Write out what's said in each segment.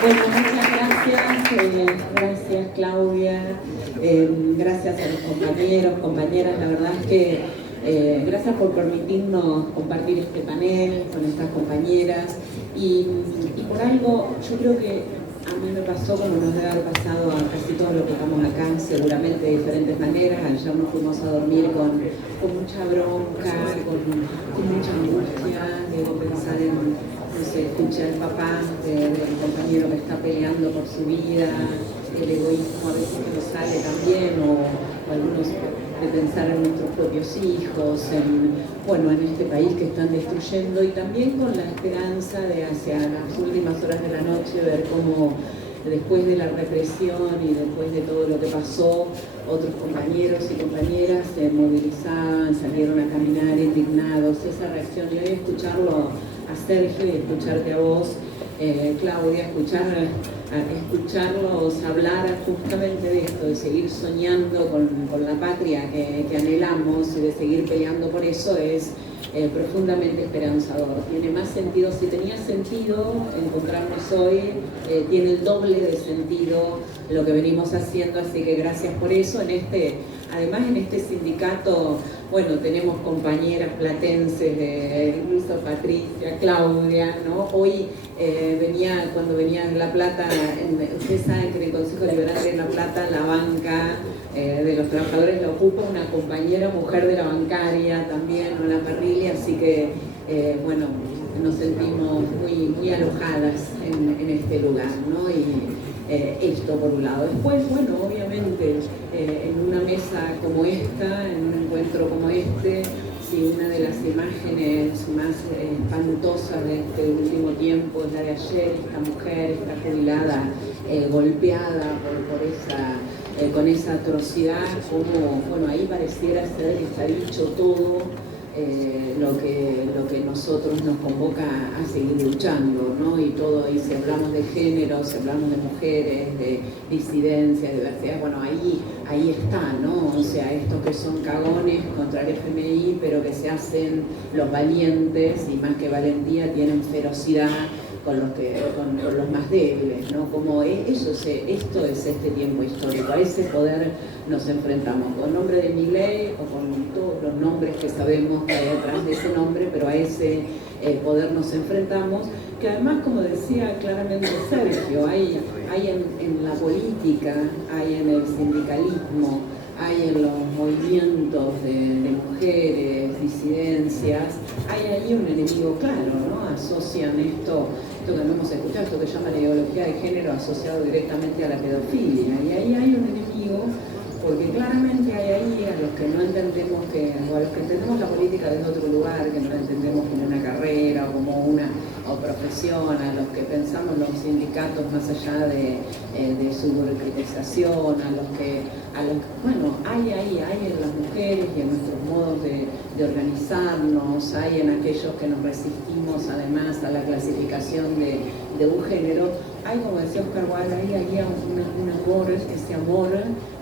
Bueno, muchas gracias, gracias Claudia, gracias a los compañeros, compañeras, la verdad es que gracias por permitirnos compartir este panel con estas compañeras y por algo yo creo que a mí me pasó como nos debe haber pasado a casi todos los que estamos acá, seguramente de diferentes maneras. Ayer nos fuimos a dormir con mucha bronca, con mucha angustia, digo, pensar en, no sé, escuchar al papá del compañero que está peleando por su vida, el egoísmo a veces que nos sale también, o algunos de pensar en nuestros propios hijos, en este país que están destruyendo, y también con la esperanza de hacia las últimas horas de la noche ver cómo después de la represión y después de todo lo que pasó, otros compañeros y compañeras se movilizaban, salieron a caminar indignados, esa reacción. Y hoy escucharlo a Sergio y escucharte a vos, Claudia, escucharlos hablar justamente de esto, de seguir soñando con la patria que anhelamos y de seguir peleando por eso, es profundamente esperanzador. Tiene más sentido, si tenía sentido encontrarnos hoy, tiene el doble de sentido lo que venimos haciendo, así que gracias por eso. Además en este sindicato, bueno, tenemos compañeras platenses, incluso Patricia, Claudia, ¿no? Hoy cuando venía en La Plata, ustedes saben que en el Consejo Liberal de La Plata la banca de los trabajadores la ocupa una compañera mujer de la bancaria también, una parrilla, así que nos sentimos muy alojadas en este lugar, ¿no? Y esto por un lado. Después, obviamente, en una mesa como esta, en un encuentro como este, si una de las imágenes más espantosas de este último tiempo es la de ayer, esta mujer, esta jubilada, golpeada con esa atrocidad, como ahí pareciera ser que está dicho todo lo que nosotros nos convoca a seguir luchando, ¿no? Y todo, y si hablamos de género, si hablamos de mujeres, de disidencia, diversidad, ahí está, ¿no? O sea, estos que son cagones contra el FMI, pero que se hacen los valientes, y más que valentía tienen ferocidad con los más débiles, ¿no? Como esto es este tiempo histórico, a ese poder nos enfrentamos, con nombre de Milei o con todos los nombres que sabemos que hay detrás de ese nombre, pero a ese poder nos enfrentamos, que además, como decía claramente Sergio, hay en la política, hay en el sindicalismo, hay en los movimientos de mujeres, disidencias, hay ahí un enemigo claro, ¿no? Asocian esto que no hemos escuchado, esto que llaman la ideología de género asociado directamente a la pedofilia, y ahí hay un enemigo, porque claramente hay ahí a los que no entendemos o a los que entendemos la política desde otro lugar, que no la entendemos como una carrera o como una profesión, a los que pensamos los sindicatos más allá de su burocratización, hay en las mujeres y en nuestros modos de organizarnos, hay en aquellos que nos resistimos además a la clasificación de un género, hay, como decía Oscar Wilde, hay un amor, ese amor,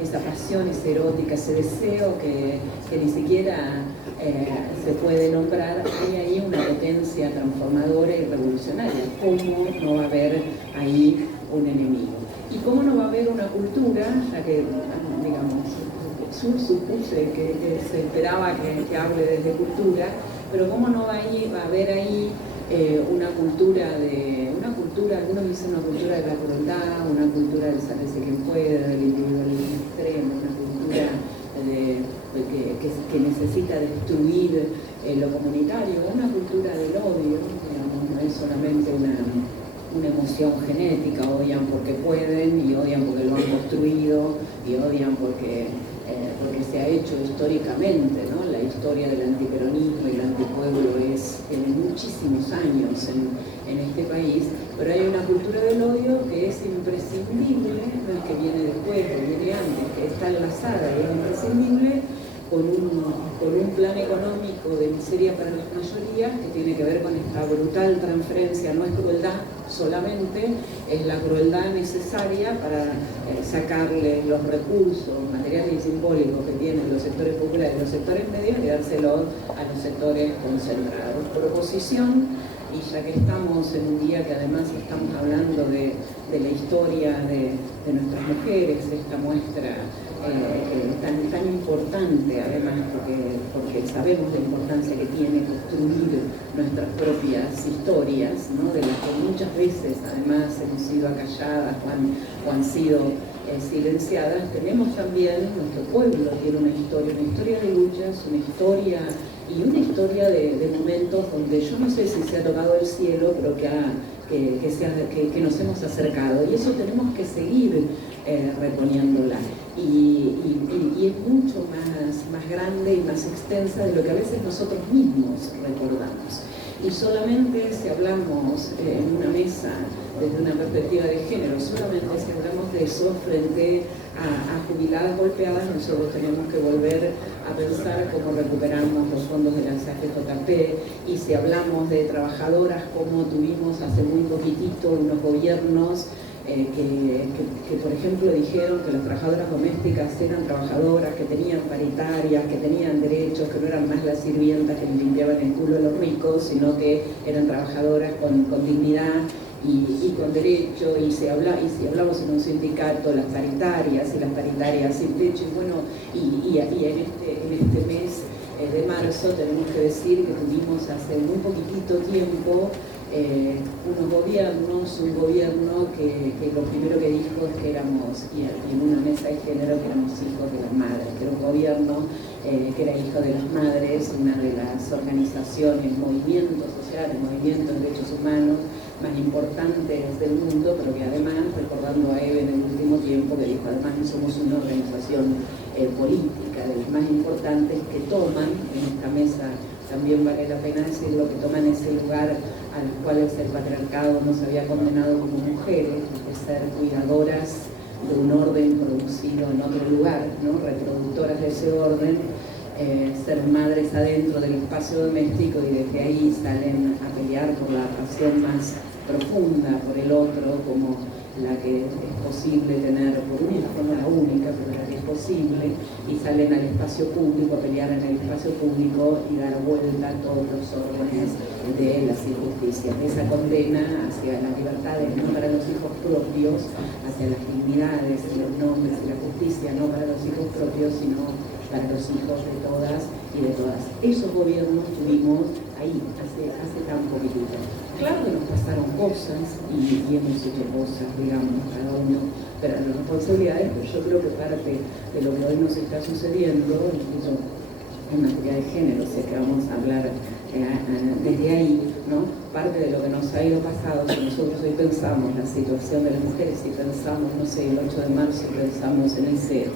esa pasión, esa erótica, ese deseo que ni siquiera se puede nombrar, hay ahí una potencia transformadora y revolucionaria. ¿Cómo no va a haber ahí un enemigo? ¿Y cómo no va a haber una cultura, ya que, digamos, supuse que se esperaba que hable desde cultura, pero cómo no va a haber ahí una cultura, algunos dicen una cultura de la crueldad, una cultura del sálvese quien pueda, del individualismo extremo, una cultura que necesita destruir lo comunitario, una cultura del odio, digamos, no es solamente una emoción genética, odian porque pueden y odian porque lo han construido y odian porque se ha hecho históricamente, ¿no? La historia del antiperonismo y el antipueblo tiene muchísimos años en este país, pero hay una cultura del odio que es imprescindible, no es que viene después, que viene antes, que está enlazada y es imprescindible con un plan económico de miseria para las mayorías que tiene que ver con esta brutal transferencia. No es crueldad solamente, es la crueldad necesaria para sacarle los recursos materiales y simbólicos que tienen los sectores populares y los sectores medios y dárselos a los sectores concentrados. Por oposición, y ya que estamos en un día que además estamos hablando de historia de nuestras mujeres, esta muestra tan importante, además, porque sabemos la importancia que tiene construir nuestras propias historias, ¿no? De las que muchas veces, además, hemos sido acalladas o han sido silenciadas. Tenemos también, nuestro pueblo tiene una historia de luchas, una historia de momentos donde yo no sé si se ha tocado el cielo, pero que nos hemos acercado, y eso tenemos que seguir reponiéndola, y es mucho más grande y más extensa de lo que a veces nosotros mismos recordamos. Y solamente si hablamos en una mesa desde una perspectiva de género, solamente si hablamos de eso frente a jubiladas golpeadas, nosotros tenemos que volver a pensar cómo recuperamos los fondos de la CFJP, y si hablamos de trabajadoras, como tuvimos hace muy poquitito unos gobiernos que por ejemplo dijeron que las trabajadoras domésticas eran trabajadoras, que tenían paritarias, que tenían derechos, que no eran más las sirvientas que le limpiaban el culo a los ricos, sino que eran trabajadoras con dignidad y con derecho. Y si hablamos en un sindicato, las paritarias sin techo, y bueno, en este mes de marzo tenemos que decir que tuvimos hace muy poquitito tiempo un gobierno que lo primero que dijo es que éramos, y en una mesa de género, que éramos hijos de las madres, que era un gobierno que era hijo de las madres, una de las organizaciones, movimientos sociales, movimientos de derechos humanos más importantes del mundo, pero que además, recordando a Eve en el último tiempo, que dijo, además somos una organización política de las más importantes, que toman en esta mesa, también vale la pena decirlo, que toman ese lugar al cual el patriarcado nos había condenado como mujeres, de ser cuidadoras de un orden producido en otro lugar, ¿no? Reproductoras de ese orden, ser madres adentro del espacio doméstico, y desde ahí salen a pelear por la pasión más profunda, por el otro, como la que es posible tener por un hijo, no la única, pero la que es posible, y salen al espacio público a pelear en el espacio público y dar vuelta a todos los órdenes de las injusticias, de esa condena hacia las libertades, no para los hijos propios, hacia las dignidades y los nombres y la justicia, no para los hijos propios, sino para los hijos de todas y de todas. Esos gobiernos tuvimos ahí, hace tan poquitito. Claro que nos pasaron cosas y hemos hecho cosas, digamos, cada uno, pero las responsabilidades, pero yo creo que parte de lo que hoy nos está sucediendo, incluso en materia de género, o sea que vamos a hablar desde ahí, ¿no? Parte de lo que nos ha ido pasado, si nosotros hoy pensamos la situación de las mujeres, si pensamos, no sé, el 8 de marzo, pensamos en ese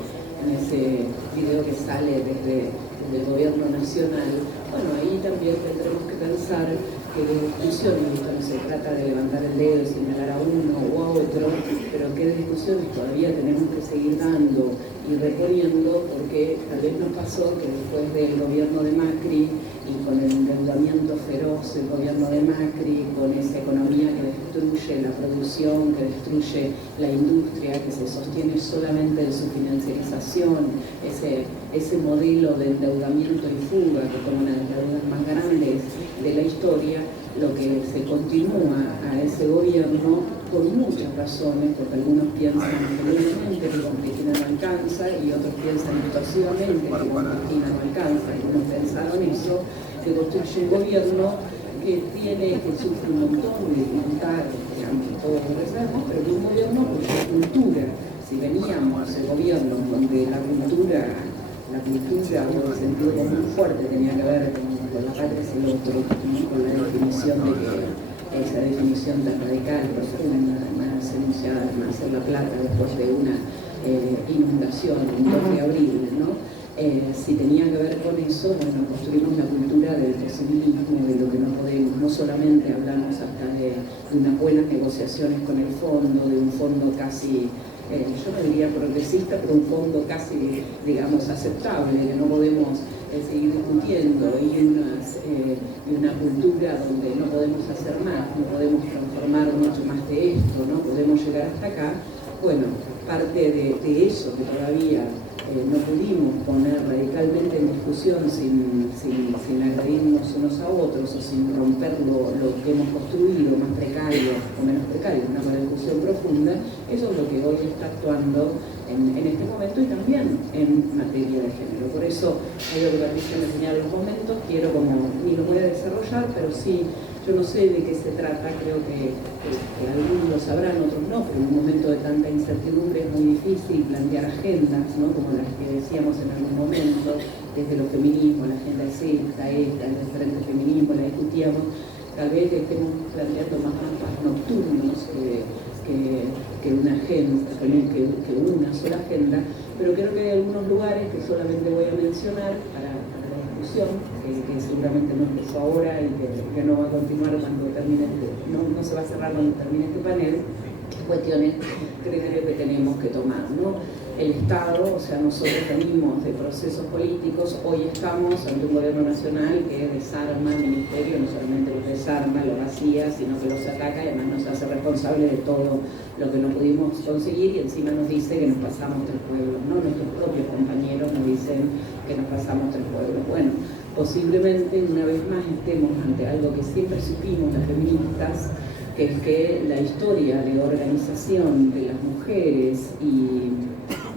video que sale desde el gobierno nacional, bueno, ahí también tendremos que pensar que de discusiones, esto no se trata de levantar el dedo y señalar a uno o a otro, pero qué discusiones todavía tenemos que seguir dando y reponiendo, porque tal vez nos pasó que después del gobierno de Macri y con el endeudamiento feroz del gobierno de Macri, con esa economía que destruye la producción, que destruye la industria, que se sostiene solamente de su financiarización, ese modelo de endeudamiento y fuga, que como una de las deudas más grandes de la historia, lo que se continúa a ese gobierno por muchas razones, porque algunos piensan genuinamente que con Cristina no alcanza y otros piensan distorsionadamente que con Cristina no alcanza. Algunos pensaron eso, que construye un gobierno que sufre un montón de dificultades, digamos, todos lo sabemos, pero que un gobierno cuya cultura, si veníamos ese gobierno donde la cultura o el sentido común fuerte tenía que ver con la patria es el otro, con la definición de que esa definición tan radical, profunda, además enunciada además en La Plata después de una inundación el 2 de abril, ¿no? Si tenía que ver con eso, bueno, construimos la cultura del posibilismo, de lo que no podemos, no solamente hablamos hasta de unas buenas negociaciones con el fondo, de un fondo casi, yo no diría progresista, pero un fondo casi, digamos, aceptable, que no podemos seguir discutiendo, y una cultura donde no podemos hacer más, no podemos transformar mucho más de esto, no podemos llegar hasta acá. bueno, parte de eso que todavía no pudimos poner radicalmente en discusión sin agredirnos unos a otros o sin romper lo que hemos construido, más precario o menos precario, una discusión profunda, eso es lo que hoy está actuando en este momento y también en materia de género. Por eso, algo que Patricia me señala en los momentos, quiero como, ni lo voy a desarrollar, pero sí, yo no sé de qué se trata, creo que algunos lo sabrán, otros no, pero en un momento de tanta incertidumbre es muy difícil plantear agendas, ¿no? Como las que decíamos en algún momento, desde los feminismos, la agenda es esta, los diferentes feminismos, la discutíamos, tal vez estemos planteando más mapas nocturnos que una agenda, que una sola agenda, pero creo que hay algunos lugares que solamente voy a mencionar para la discusión, que seguramente no empezó ahora y que no va a continuar cuando termine, no se va a cerrar cuando termine este panel, cuestiones creo que tenemos que tomar, ¿no? El Estado, o sea, nosotros venimos de procesos políticos, hoy estamos ante un gobierno nacional que desarma el ministerio, no solamente los desarma, los vacía, sino que los ataca y además nos hace responsables de todo lo que no pudimos conseguir y encima nos dice que nos pasamos 3 pueblos, ¿no? Nuestros propios compañeros nos dicen que nos pasamos 3 pueblos. Bueno, posiblemente una vez más estemos ante algo que siempre supimos las feministas, que es que la historia de organización de las mujeres y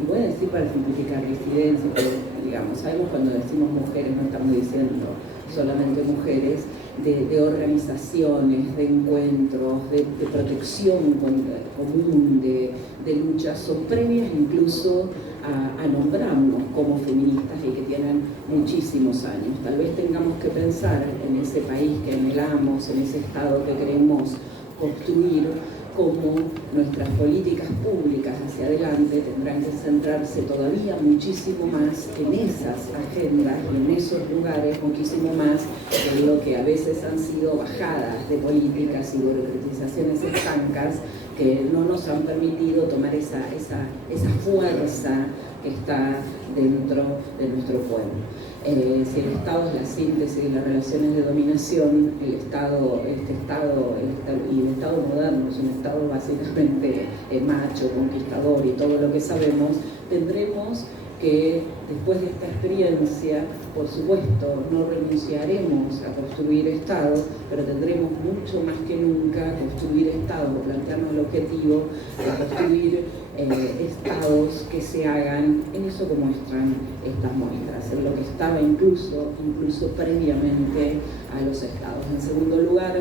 voy a decir para simplificar disidencia, pero digamos, sabemos cuando decimos mujeres no estamos diciendo solamente mujeres, de organizaciones, de encuentros, de protección común, de luchas, son previas incluso a nombrarnos como feministas y que tienen muchísimos años. Tal vez tengamos que pensar en ese país que anhelamos, en ese Estado que queremos construir, cómo nuestras políticas públicas hacia adelante tendrán que centrarse todavía muchísimo más en esas agendas y en esos lugares, muchísimo más en lo que a veces han sido bajadas de políticas y burocratizaciones estancas que no nos han permitido tomar esa fuerza que está dentro de nuestro pueblo. Si el Estado es la síntesis de las relaciones de dominación, el Estado moderno es un Estado básicamente macho, conquistador y todo lo que sabemos, tendremos que después de esta experiencia, por supuesto, no renunciaremos a construir Estado, pero tendremos mucho más que nunca construir Estado, plantearnos el objetivo de construir estados que se hagan en eso que muestran estas muestras, en lo que estaba incluso previamente a los estados. En segundo lugar,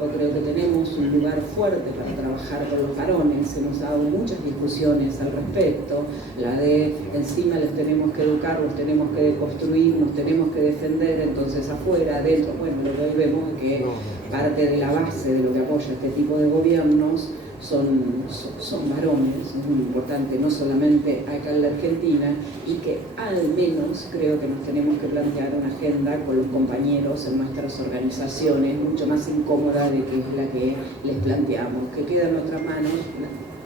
yo creo que tenemos un lugar fuerte para trabajar con los varones, se nos ha dado muchas discusiones al respecto, la de encima les tenemos que educar, los tenemos que deconstruir, nos tenemos que defender, entonces afuera, adentro, bueno, lo que hoy vemos es que parte de la base de lo que apoya este tipo de gobiernos son varones, es muy importante, no solamente acá en la Argentina, y que al menos creo que nos tenemos que plantear una agenda con los compañeros en nuestras organizaciones, mucho más incómoda de que es la que les planteamos, que queda en nuestras manos,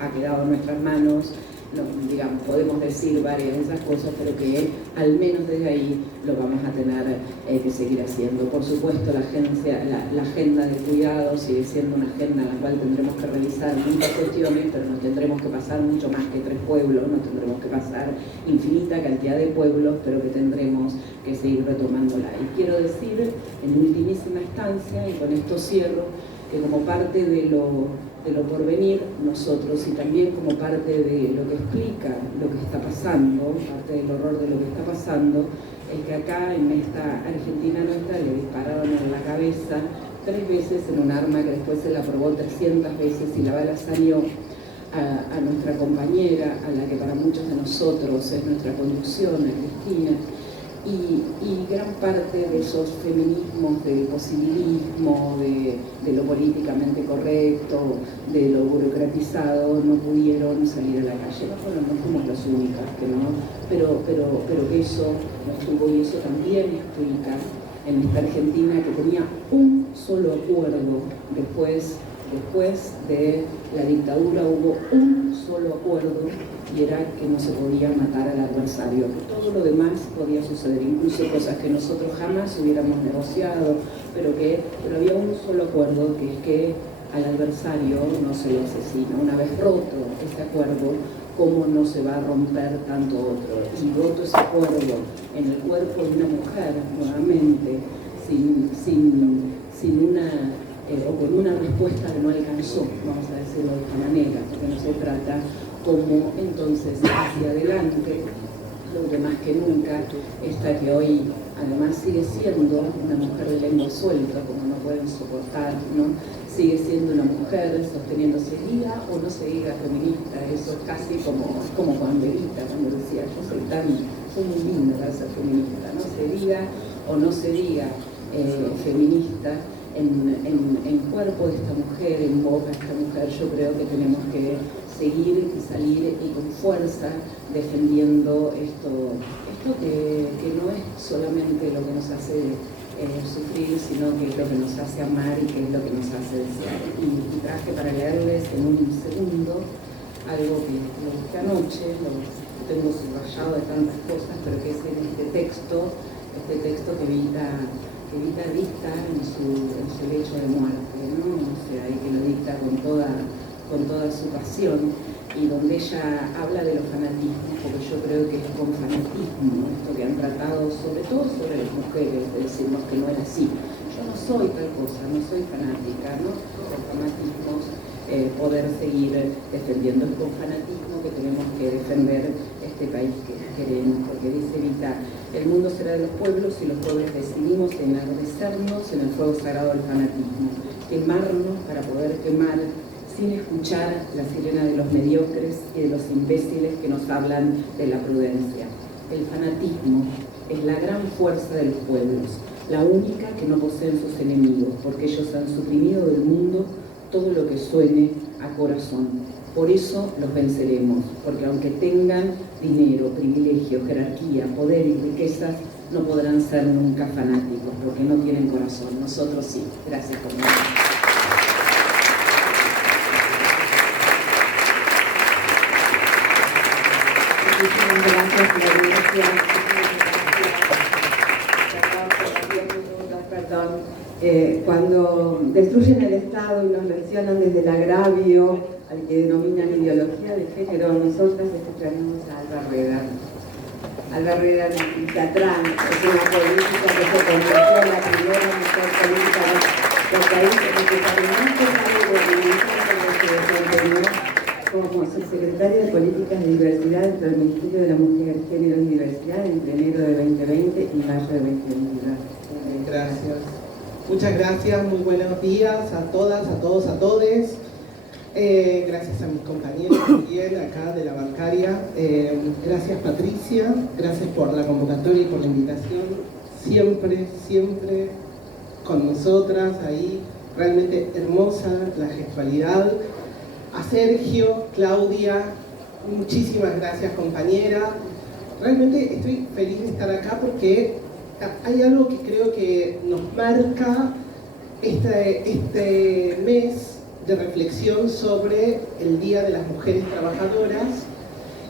ha quedado en nuestras manos, no, digamos, podemos decir varias de esas cosas, pero que al menos desde ahí lo vamos a tener que seguir haciendo. Por supuesto, la agenda de cuidado sigue siendo una agenda en la cual tendremos que realizar muchas cuestiones, pero nos tendremos que pasar mucho más que 3 pueblos, nos tendremos que pasar infinita cantidad de pueblos, pero que tendremos que seguir retomándola. Y quiero decir, en ultimísima instancia, y con esto cierro, que como parte de lo porvenir, nosotros, y también como parte de lo que explica lo que está pasando, parte del horror de lo que está pasando, es que acá en esta Argentina nuestra le dispararon en la cabeza 3 veces en un arma que después se la probó 300 veces y la bala salió a nuestra compañera, a la que para muchos de nosotros es nuestra conducción, a Cristina. Y gran parte de esos feminismos del posibilismo, de lo políticamente correcto, de lo burocratizado, no pudieron salir a la calle. No fuimos las únicas, que no, pero eso no estuvo, y eso también explica en esta Argentina que tenía un solo acuerdo después de la dictadura, hubo un solo acuerdo, y era que no se podía matar al adversario, que todo lo demás podía suceder, incluso cosas que nosotros jamás hubiéramos negociado, pero había un solo acuerdo, que es que al adversario no se lo asesina. Una vez roto este acuerdo, ¿cómo no se va a romper tanto otro? Y roto ese acuerdo en el cuerpo de una mujer, nuevamente, sin una, o con una respuesta que no alcanzó, vamos a decirlo de esta manera, porque no se trata como entonces hacia adelante, lo que más que nunca, esta que hoy además sigue siendo una mujer de lengua suelta, como no pueden soportar, ¿no? Sigue siendo una mujer sosteniéndose, diga o no se diga feminista. Eso es casi como cuando Evita, cuando decía, soy muy linda para ser feminista, ¿no? Se diga o no se diga feminista, en cuerpo de esta mujer, en boca de esta mujer, yo creo que tenemos que seguir y salir y con fuerza defendiendo esto que no es solamente lo que nos hace sufrir, sino que es lo que nos hace amar y que es lo que nos hace desear. Y traje para leerles en un segundo algo que lo busqué anoche, lo tengo subrayado de tantas cosas, pero que es en este texto que Evita dicta en su lecho de muerte, ¿no? O sea, y que lo dicta con toda su pasión, y donde ella habla de los fanatismos, porque yo creo que es con fanatismo, ¿no? Esto que han tratado, sobre todo sobre las mujeres, de decirnos que no era así. Yo no soy tal cosa, no soy fanática, ¿no? Los fanatismos, poder seguir defendiendo. Es con fanatismo que tenemos que defender este país que queremos, porque dice Evita, el mundo será de los pueblos y los pueblos decidimos enardecernos en el fuego sagrado del fanatismo, quemarnos para poder quemar sin escuchar la sirena de los mediocres y de los imbéciles que nos hablan de la prudencia. El fanatismo es la gran fuerza de los pueblos, la única que no poseen sus enemigos, porque ellos han suprimido del mundo todo lo que suene a corazón. Por eso los venceremos, porque aunque tengan dinero, privilegio, jerarquía, poder y riquezas, no podrán ser nunca fanáticos, porque no tienen corazón. Nosotros sí. Gracias por venir. Muchísimas gracias, cuando destruyen el Estado y nos mencionan desde el agravio al que denominan ideología de género, nosotras escucharemos a Alba Rueda. Alba Rueda de Catrán es una política que se convirtió en la primera mujer política del país, que además se desempeñó como subsecretaria de Políticas de Diversidad dentro del Ministerio de la Mujer, Género y Diversidad entre enero de 2020 y mayo de 2021. Gracias. Muchas gracias, muy buenos días a todas, a todos, a todes. Gracias a mis compañeros también acá de la bancaria. Gracias Patricia, gracias por la convocatoria y por la invitación. Siempre, siempre con nosotras ahí, realmente hermosa la gestualidad. A Sergio, Claudia, muchísimas gracias compañera. Realmente estoy feliz de estar acá porque hay algo que creo que nos marca este mes de reflexión sobre el Día de las Mujeres Trabajadoras,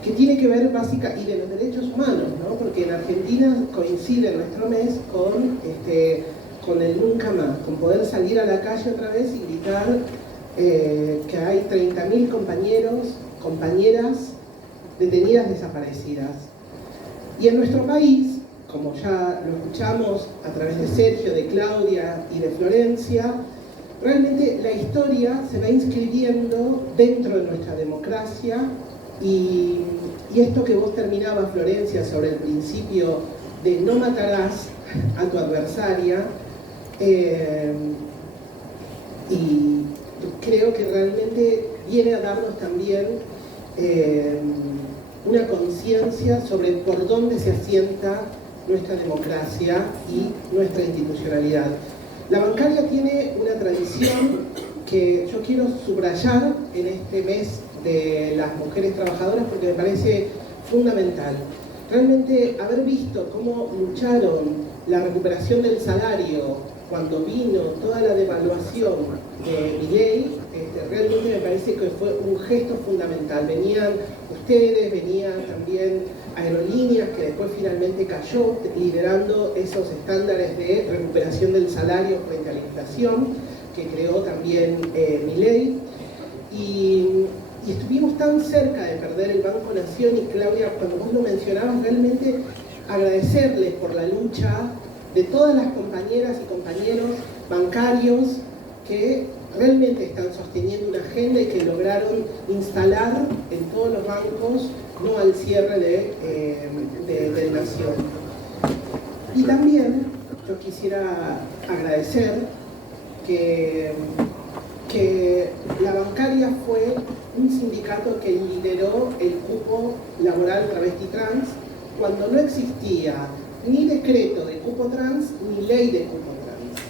que tiene que ver básicamente, y de los derechos humanos, ¿no? Porque en Argentina coincide nuestro mes con el nunca más, con poder salir a la calle otra vez y gritar que hay 30.000 compañeros, compañeras detenidas, desaparecidas. Y en nuestro país, como ya lo escuchamos a través de Sergio, de Claudia y de Florencia, realmente la historia se va inscribiendo dentro de nuestra democracia y esto que vos terminabas, Florencia, sobre el principio de no matarás a tu adversaria, y creo que realmente viene a darnos también una conciencia sobre por dónde se asienta nuestra democracia y nuestra institucionalidad. La bancaria tiene una tradición que yo quiero subrayar en este mes de las mujeres trabajadoras porque me parece fundamental. Realmente haber visto cómo lucharon la recuperación del salario cuando vino toda la devaluación de Milei, realmente me parece que fue un gesto fundamental. Venían ustedes, venían también Aerolíneas, que después finalmente cayó, liderando esos estándares de recuperación del salario frente a la inflación. que creó también Milei, y estuvimos tan cerca de perder el Banco Nación. Y Claudia, cuando vos lo mencionabas, realmente agradecerles por la lucha de todas las compañeras y compañeros bancarios que realmente están sosteniendo una agenda y que lograron instalar en todos los bancos no al cierre de Nación. Y también yo quisiera agradecer que la bancaria fue un sindicato que lideró el cupo laboral travesti trans cuando no existía ni decreto de cupo trans ni ley de cupo trans.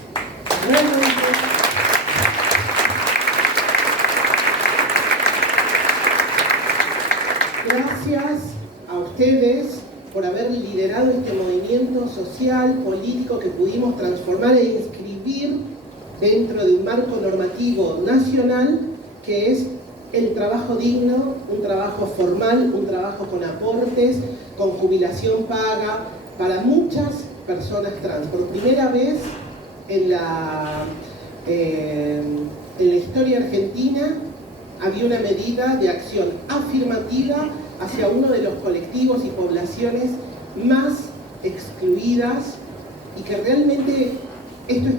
Realmente, gracias a ustedes por haber liderado este movimiento social, político, que pudimos transformar e inscribir dentro de un marco normativo nacional, que es el trabajo digno, un trabajo formal, un trabajo con aportes, con jubilación paga, para muchas personas trans. Por primera vez en la historia argentina había una medida de acción afirmativa hacia uno de los colectivos y poblaciones más excluidas, y que realmente esto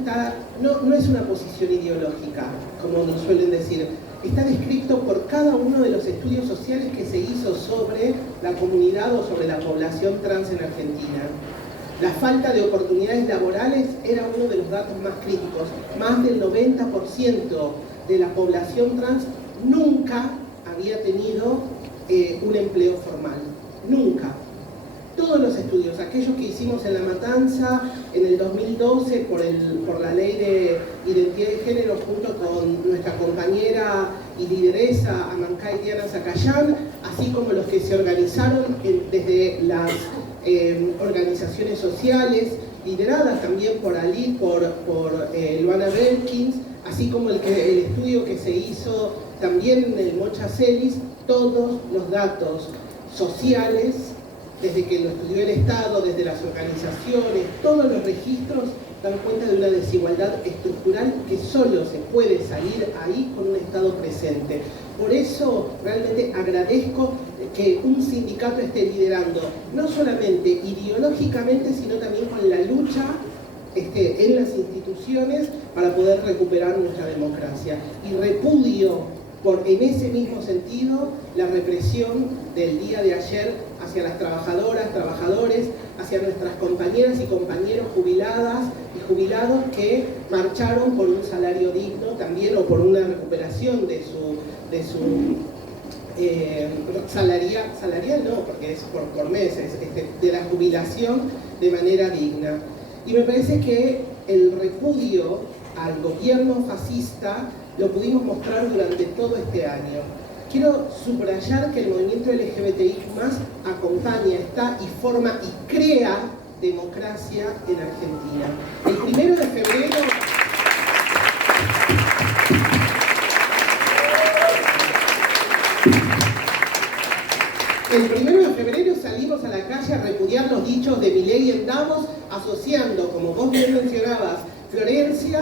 no es una posición ideológica, como nos suelen decir, está descrito por cada uno de los estudios sociales que se hizo sobre la comunidad o sobre la población trans en Argentina. La falta de oportunidades laborales era uno de los datos más críticos. Más del 90% de la población trans nunca había tenido un empleo formal. Nunca. Todos los estudios, aquellos que hicimos en La Matanza en el 2012 por la ley de identidad de género, junto con nuestra compañera y lideresa Amancay Diana Zacayán, así como los que se organizaron desde las organizaciones sociales, lideradas también por Ali, por Luana Belkins, así como el estudio que se hizo también en el Mocha Celis. Todos los datos sociales, desde que lo estudió el Estado, desde las organizaciones, todos los registros dan cuenta de una desigualdad estructural que solo se puede salir ahí con un Estado presente. Por eso realmente agradezco que un sindicato esté liderando, no solamente ideológicamente, sino también con la lucha en las instituciones para poder recuperar nuestra democracia. Y repudio en ese mismo sentido la represión del día de ayer hacia las trabajadoras, trabajadores, hacia nuestras compañeras y compañeros jubiladas y jubilados que marcharon por un salario digno también, o por una recuperación de su salarial no, porque es por meses, de la jubilación de manera digna. Y me parece que el repudio al gobierno fascista lo pudimos mostrar durante todo este año. Quiero subrayar que el movimiento LGBTI+ acompaña, está y forma y crea democracia en Argentina. El 1 de febrero... El 1 de febrero salimos a la calle a repudiar los dichos de Milei en Davos, asociando, como vos bien mencionabas, Florencia,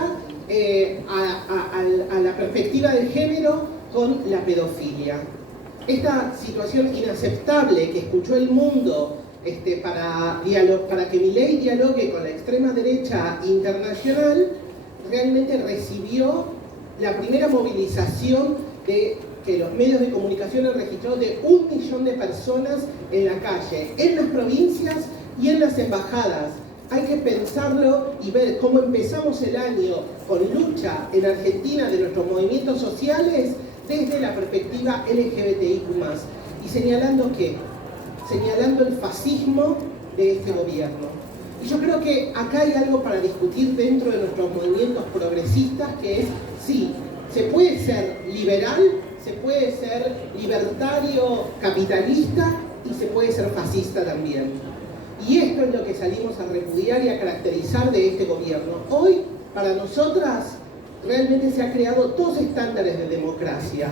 a la perspectiva de género con la pedofilia. Esta situación inaceptable que escuchó el mundo para que Milei dialogue con la extrema derecha internacional, realmente recibió la primera movilización que los medios de comunicación han registrado de 1 millón de personas en la calle, en las provincias y en las embajadas. Hay que pensarlo y ver cómo empezamos el año con lucha en Argentina de nuestros movimientos sociales desde la perspectiva LGBTIQ+. ¿Y señalando qué? Señalando el fascismo de este gobierno. Y yo creo que acá hay algo para discutir dentro de nuestros movimientos progresistas, que es, sí, se puede ser liberal, se puede ser libertario capitalista y se puede ser fascista también. Y esto es lo que salimos a repudiar y a caracterizar de este gobierno. Hoy, para nosotras, realmente se han creado 2 estándares de democracia.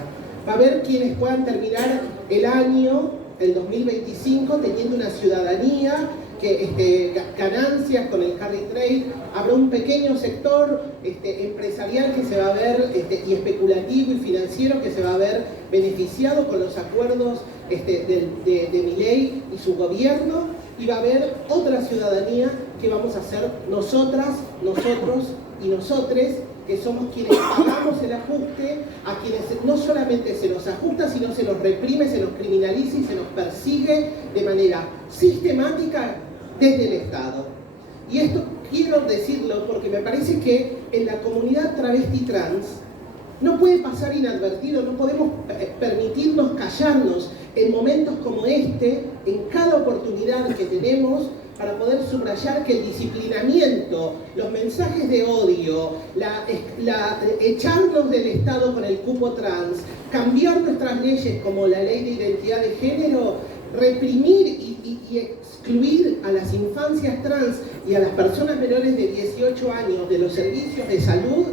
Va a haber quienes puedan terminar el año, el 2025, teniendo una ciudadanía ganancias con el carry trade, habrá un pequeño sector empresarial que se va a ver, y especulativo y financiero, que se va a ver beneficiado con los acuerdos de Milei y su gobierno, y va a haber otra ciudadanía que vamos a ser nosotras, nosotros y nosotres, que somos quienes pagamos el ajuste, a quienes no solamente se nos ajusta, sino se nos reprime, se nos criminaliza y se nos persigue de manera sistemática desde el Estado. Y esto quiero decirlo porque me parece que en la comunidad travesti trans no puede pasar inadvertido, no podemos permitirnos callarnos en momentos como este, en cada oportunidad que tenemos, para poder subrayar que el disciplinamiento, los mensajes de odio, echarnos del Estado con el cupo trans, cambiar nuestras leyes como la ley de identidad de género, reprimir y excluir a las infancias trans y a las personas menores de 18 años de los servicios de salud,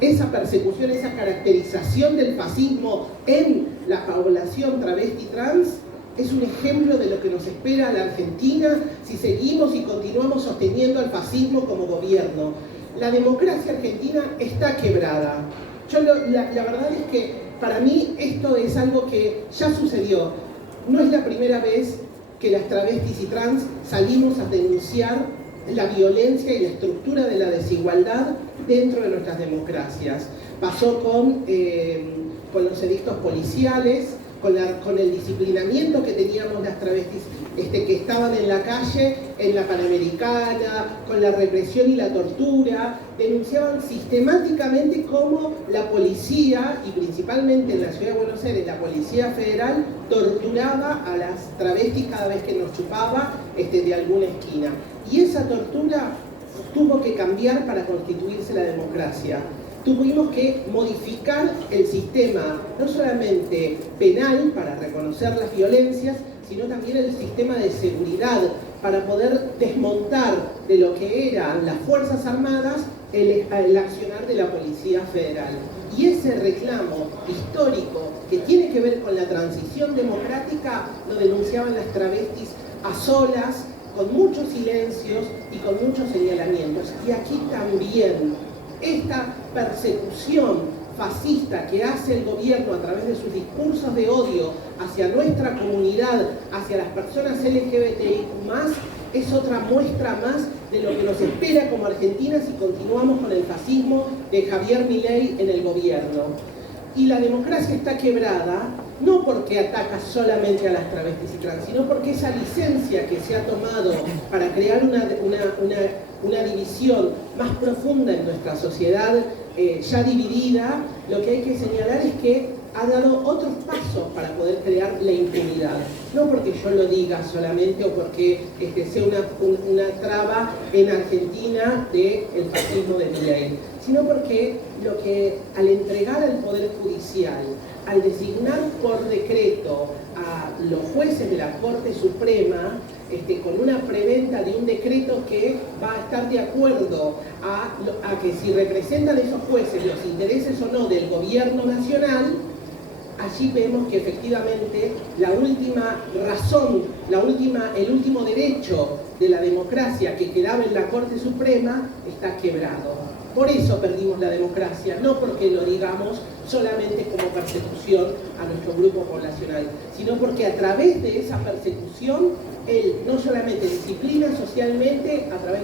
esa persecución, esa caracterización del fascismo en la población travesti trans, es un ejemplo de lo que nos espera a la Argentina si seguimos y continuamos sosteniendo al fascismo como gobierno. La democracia argentina está quebrada. La verdad es que para mí esto es algo que ya sucedió. No es la primera vez que las travestis y trans salimos a denunciar la violencia y la estructura de la desigualdad dentro de nuestras democracias. Pasó con los edictos policiales, con el disciplinamiento que teníamos las travestis que estaban en la calle, en la Panamericana, con la represión y la tortura. Denunciaban sistemáticamente cómo la policía, y principalmente en la Ciudad de Buenos Aires, la Policía Federal, torturaba a las travestis cada vez que nos chupaba de alguna esquina. Y esa tortura tuvo que cambiar para constituirse la democracia. Tuvimos que modificar el sistema, no solamente penal, para reconocer las violencias, sino también el sistema de seguridad, para poder desmontar de lo que eran las Fuerzas Armadas el accionar de la Policía Federal. Y ese reclamo histórico que tiene que ver con la transición democrática lo denunciaban las travestis a solas, con muchos silencios y con muchos señalamientos. Y aquí también esta persecución fascista que hace el gobierno a través de sus discursos de odio hacia nuestra comunidad, hacia las personas LGBTIQ+, es otra muestra más de lo que nos espera como Argentina si continuamos con el fascismo de Javier Milei en el gobierno. Y la democracia está quebrada no porque ataca solamente a las travestis y trans, sino porque esa licencia que se ha tomado para crear una división más profunda en nuestra sociedad, ya dividida, lo que hay que señalar es que ha dado otros pasos para poder crear la impunidad. No porque yo lo diga solamente o porque sea una traba en Argentina del fascismo de Milei, sino porque al entregar al Poder Judicial, al designar por decreto a los jueces de la Corte Suprema, con una preventa de un decreto que va a estar de acuerdo a que si representan esos jueces los intereses o no del gobierno nacional, allí vemos que efectivamente la última razón, el último derecho de la democracia que quedaba en la Corte Suprema está quebrado. Por eso perdimos la democracia, no porque lo digamos solamente como persecución a nuestro grupo poblacional, sino porque a través de esa persecución, él no solamente disciplina socialmente, a través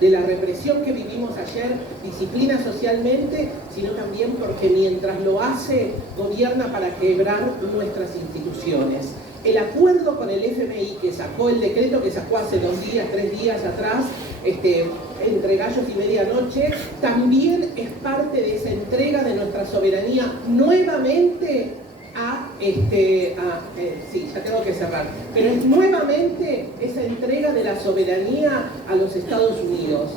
de la represión que vivimos ayer, disciplina socialmente, sino también porque mientras lo hace, gobierna para quebrar nuestras instituciones. El acuerdo con el FMI que sacó el decreto que sacó hace 3 días atrás, entre gallos y medianoche, también es parte de esa entrega de nuestra soberanía nuevamente sí, ya tengo que cerrar, pero es nuevamente esa entrega de la soberanía a los Estados Unidos.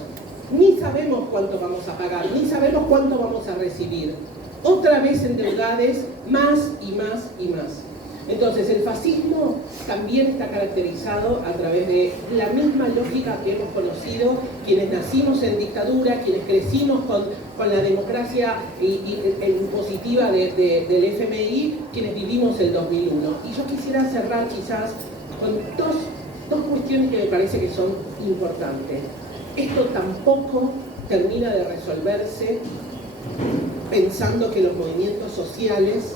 Ni sabemos cuánto vamos a pagar, ni sabemos cuánto vamos a recibir. Otra vez endeudades, más y más y más. Entonces el fascismo también está caracterizado a través de la misma lógica que hemos conocido quienes nacimos en dictadura, quienes crecimos con la democracia impositiva del FMI, quienes vivimos el 2001. Y yo quisiera cerrar quizás con 2 Dos cuestiones que me parece que son importantes. Esto tampoco termina de resolverse pensando que los movimientos sociales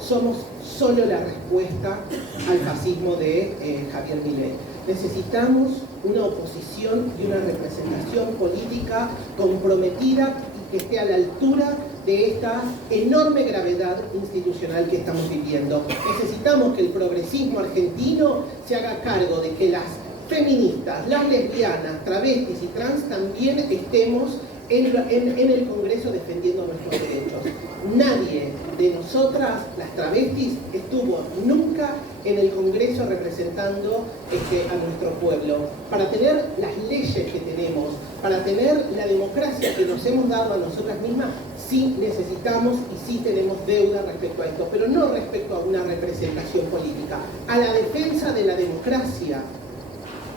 somos solo la respuesta al fascismo de Javier Milei. Necesitamos una oposición y una representación política comprometida y que esté a la altura de esta enorme gravedad institucional que estamos viviendo. Necesitamos que el progresismo argentino se haga cargo de que las feministas, las lesbianas, travestis y trans también estemos en el Congreso defendiendo nuestros derechos. Nadie de nosotras, las travestis, estuvo nunca en el Congreso representando a nuestro pueblo. Para tener las leyes que tenemos, para tener la democracia que nos hemos dado a nosotras mismas, sí necesitamos y sí tenemos deuda respecto a esto, pero no respecto a una representación política, a la defensa de la democracia.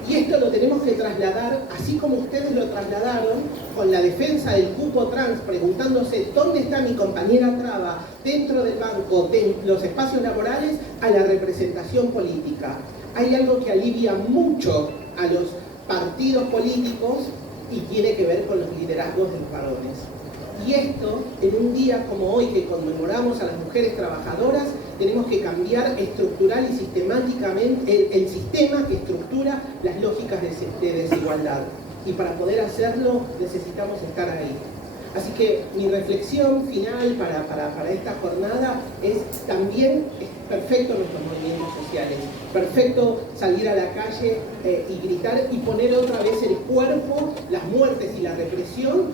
Y esto lo tenemos que trasladar, así como ustedes lo trasladaron con la defensa del cupo trans, preguntándose dónde está mi compañera traba dentro del banco, de los espacios laborales, a la representación política. Hay algo que alivia mucho a los partidos políticos y tiene que ver con los liderazgos de los varones. Y esto, en un día como hoy que conmemoramos a las mujeres trabajadoras, tenemos que cambiar estructural y sistemáticamente el sistema que estructura las lógicas de desigualdad. Y para poder hacerlo necesitamos estar ahí. Así que mi reflexión final para esta jornada es también es perfecto nuestros movimientos sociales, perfecto salir a la calle y gritar y poner otra vez el cuerpo, las muertes y la represión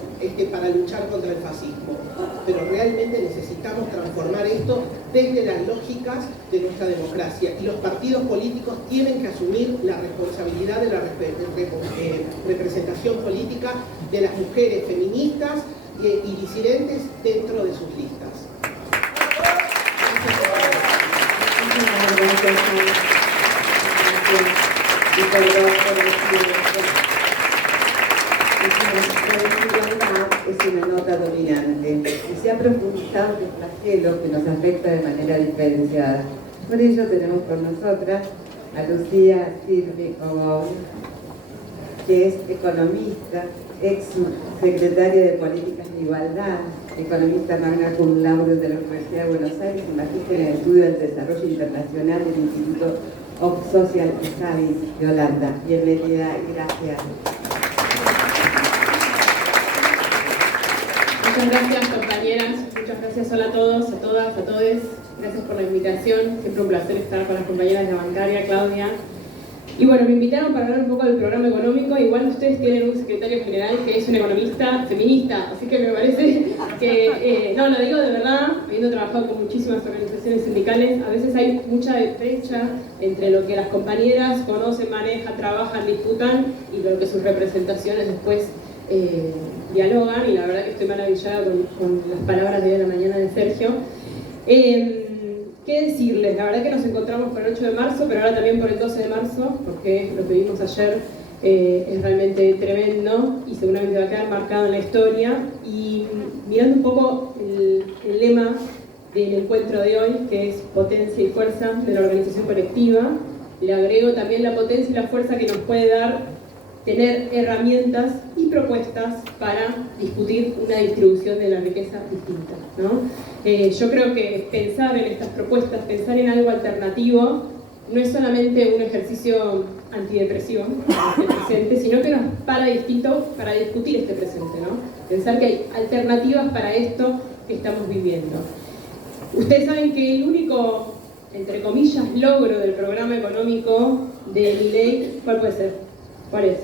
para luchar contra el fascismo. Pero realmente necesitamos transformar esto desde las lógicas de nuestra democracia y los partidos políticos tienen que asumir la responsabilidad de la representación política de las mujeres feministas y disidentes dentro de sus listas. Es una nota dominante y se ha profundizado en el flagelo que nos afecta de manera diferenciada. Por ello tenemos con nosotras a Lucía Silvi Ogón, que es economista, ex secretaria de Políticas de Igualdad, economista magna cum laude de la Universidad de Buenos Aires y magíster en Estudio del Desarrollo Internacional del Instituto of Social Studies de Holanda. Bienvenida y gracias. Muchas gracias, compañeras. Muchas gracias. Hola a todos, a todas, a todos. Gracias por la invitación. Siempre un placer estar con las compañeras de la bancaria, Claudia. Y bueno, me invitaron para hablar un poco del programa económico. Igual ustedes tienen un secretario general que es un economista feminista, así que me parece que, no, lo digo de verdad, habiendo trabajado con muchísimas organizaciones sindicales, a veces hay mucha brecha entre lo que las compañeras conocen, manejan, trabajan, disputan y lo que sus representaciones después dialogan, y la verdad que estoy maravillada con las palabras de hoy a la mañana de Sergio. ¿Qué decirles? La verdad que nos encontramos por el 8 de marzo, pero ahora también por el 12 de marzo, porque lo que vimos ayer es realmente tremendo y seguramente va a quedar marcado en la historia. Y mirando un poco el lema del encuentro de hoy, que es potencia y fuerza de la organización colectiva, le agrego también la potencia y la fuerza que nos puede dar tener herramientas y propuestas para discutir una distribución de la riqueza distinta, ¿no? Yo creo que pensar en estas propuestas, pensar en algo alternativo, no es solamente un ejercicio antidepresivo del presente, sino que nos para distinto para discutir este presente, ¿no? Pensar que hay alternativas para esto que estamos viviendo. Ustedes saben que el único, entre comillas, logro del programa económico de Milei, ¿cuál puede ser? ¿Cuál es?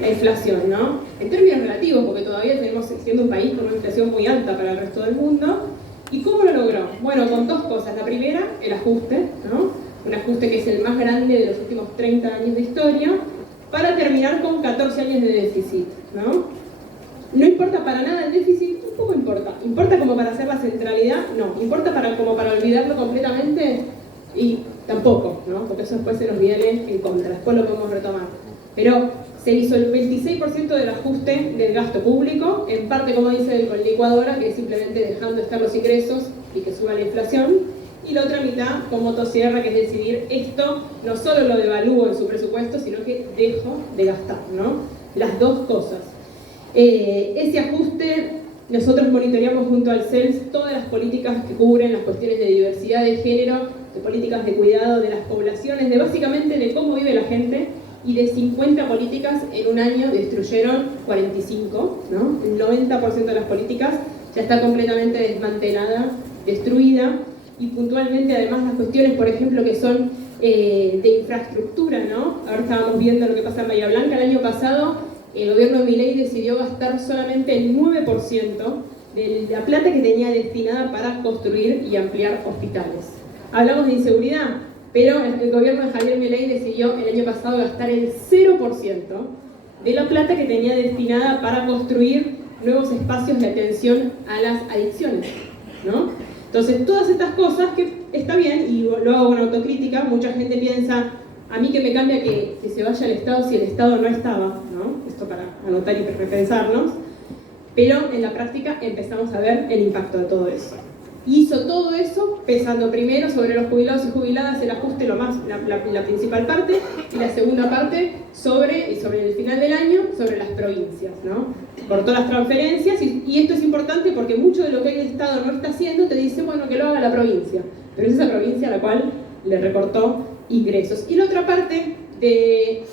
La inflación, ¿no? En términos relativos, porque todavía tenemos siendo un país con una inflación muy alta para el resto del mundo. ¿Y cómo lo logró? Bueno, con dos cosas. La primera, el ajuste, ¿no? Un ajuste que es el más grande de los últimos 30 años de historia, para terminar con 14 años de déficit, ¿no? No importa para nada el déficit, un poco importa. ¿Importa como para hacer la centralidad? No. ¿Importa como para olvidarlo completamente? Y tampoco, ¿no? Porque eso después se nos viene en contra, después lo podemos retomar. Pero se hizo el 26% del ajuste del gasto público, en parte, como dice, con licuadora, que es simplemente dejando estar los ingresos y que suba la inflación, y la otra mitad con motosierra, que es decidir esto no solo lo devalúo en su presupuesto, sino que dejo de gastar, ¿no? Las dos cosas. Ese ajuste, nosotros monitoreamos junto al CELS todas las políticas que cubren las cuestiones de diversidad de género, de políticas de cuidado de las poblaciones, de básicamente de cómo vive la gente, y de 50 políticas en un año destruyeron 45, ¿no? El 90% de las políticas ya está completamente desmantelada, destruida, y puntualmente además las cuestiones, por ejemplo, que son de infraestructura, ¿no? Ahora estábamos viendo lo que pasa en Bahía Blanca. El año pasado el gobierno de Milei decidió gastar solamente el 9% de la plata que tenía destinada para construir y ampliar hospitales. Hablamos de inseguridad, pero el gobierno de Javier Milei decidió el año pasado gastar el 0% de la plata que tenía destinada para construir nuevos espacios de atención a las adicciones, ¿no? Entonces, todas estas cosas que está bien, y lo hago con autocrítica, mucha gente piensa, a mí que me cambia que se vaya al Estado si el Estado no estaba, ¿no? Esto para anotar y repensarnos, pero en la práctica empezamos a ver el impacto de todo eso. Hizo todo eso pesando primero sobre los jubilados y jubiladas el ajuste, la principal parte, y la segunda parte sobre el final del año, sobre las provincias, ¿no? Cortó las transferencias, y esto es importante porque mucho de lo que el Estado no está haciendo te dice, bueno, que lo haga la provincia, pero es esa provincia a la cual le recortó ingresos. Y la otra parte de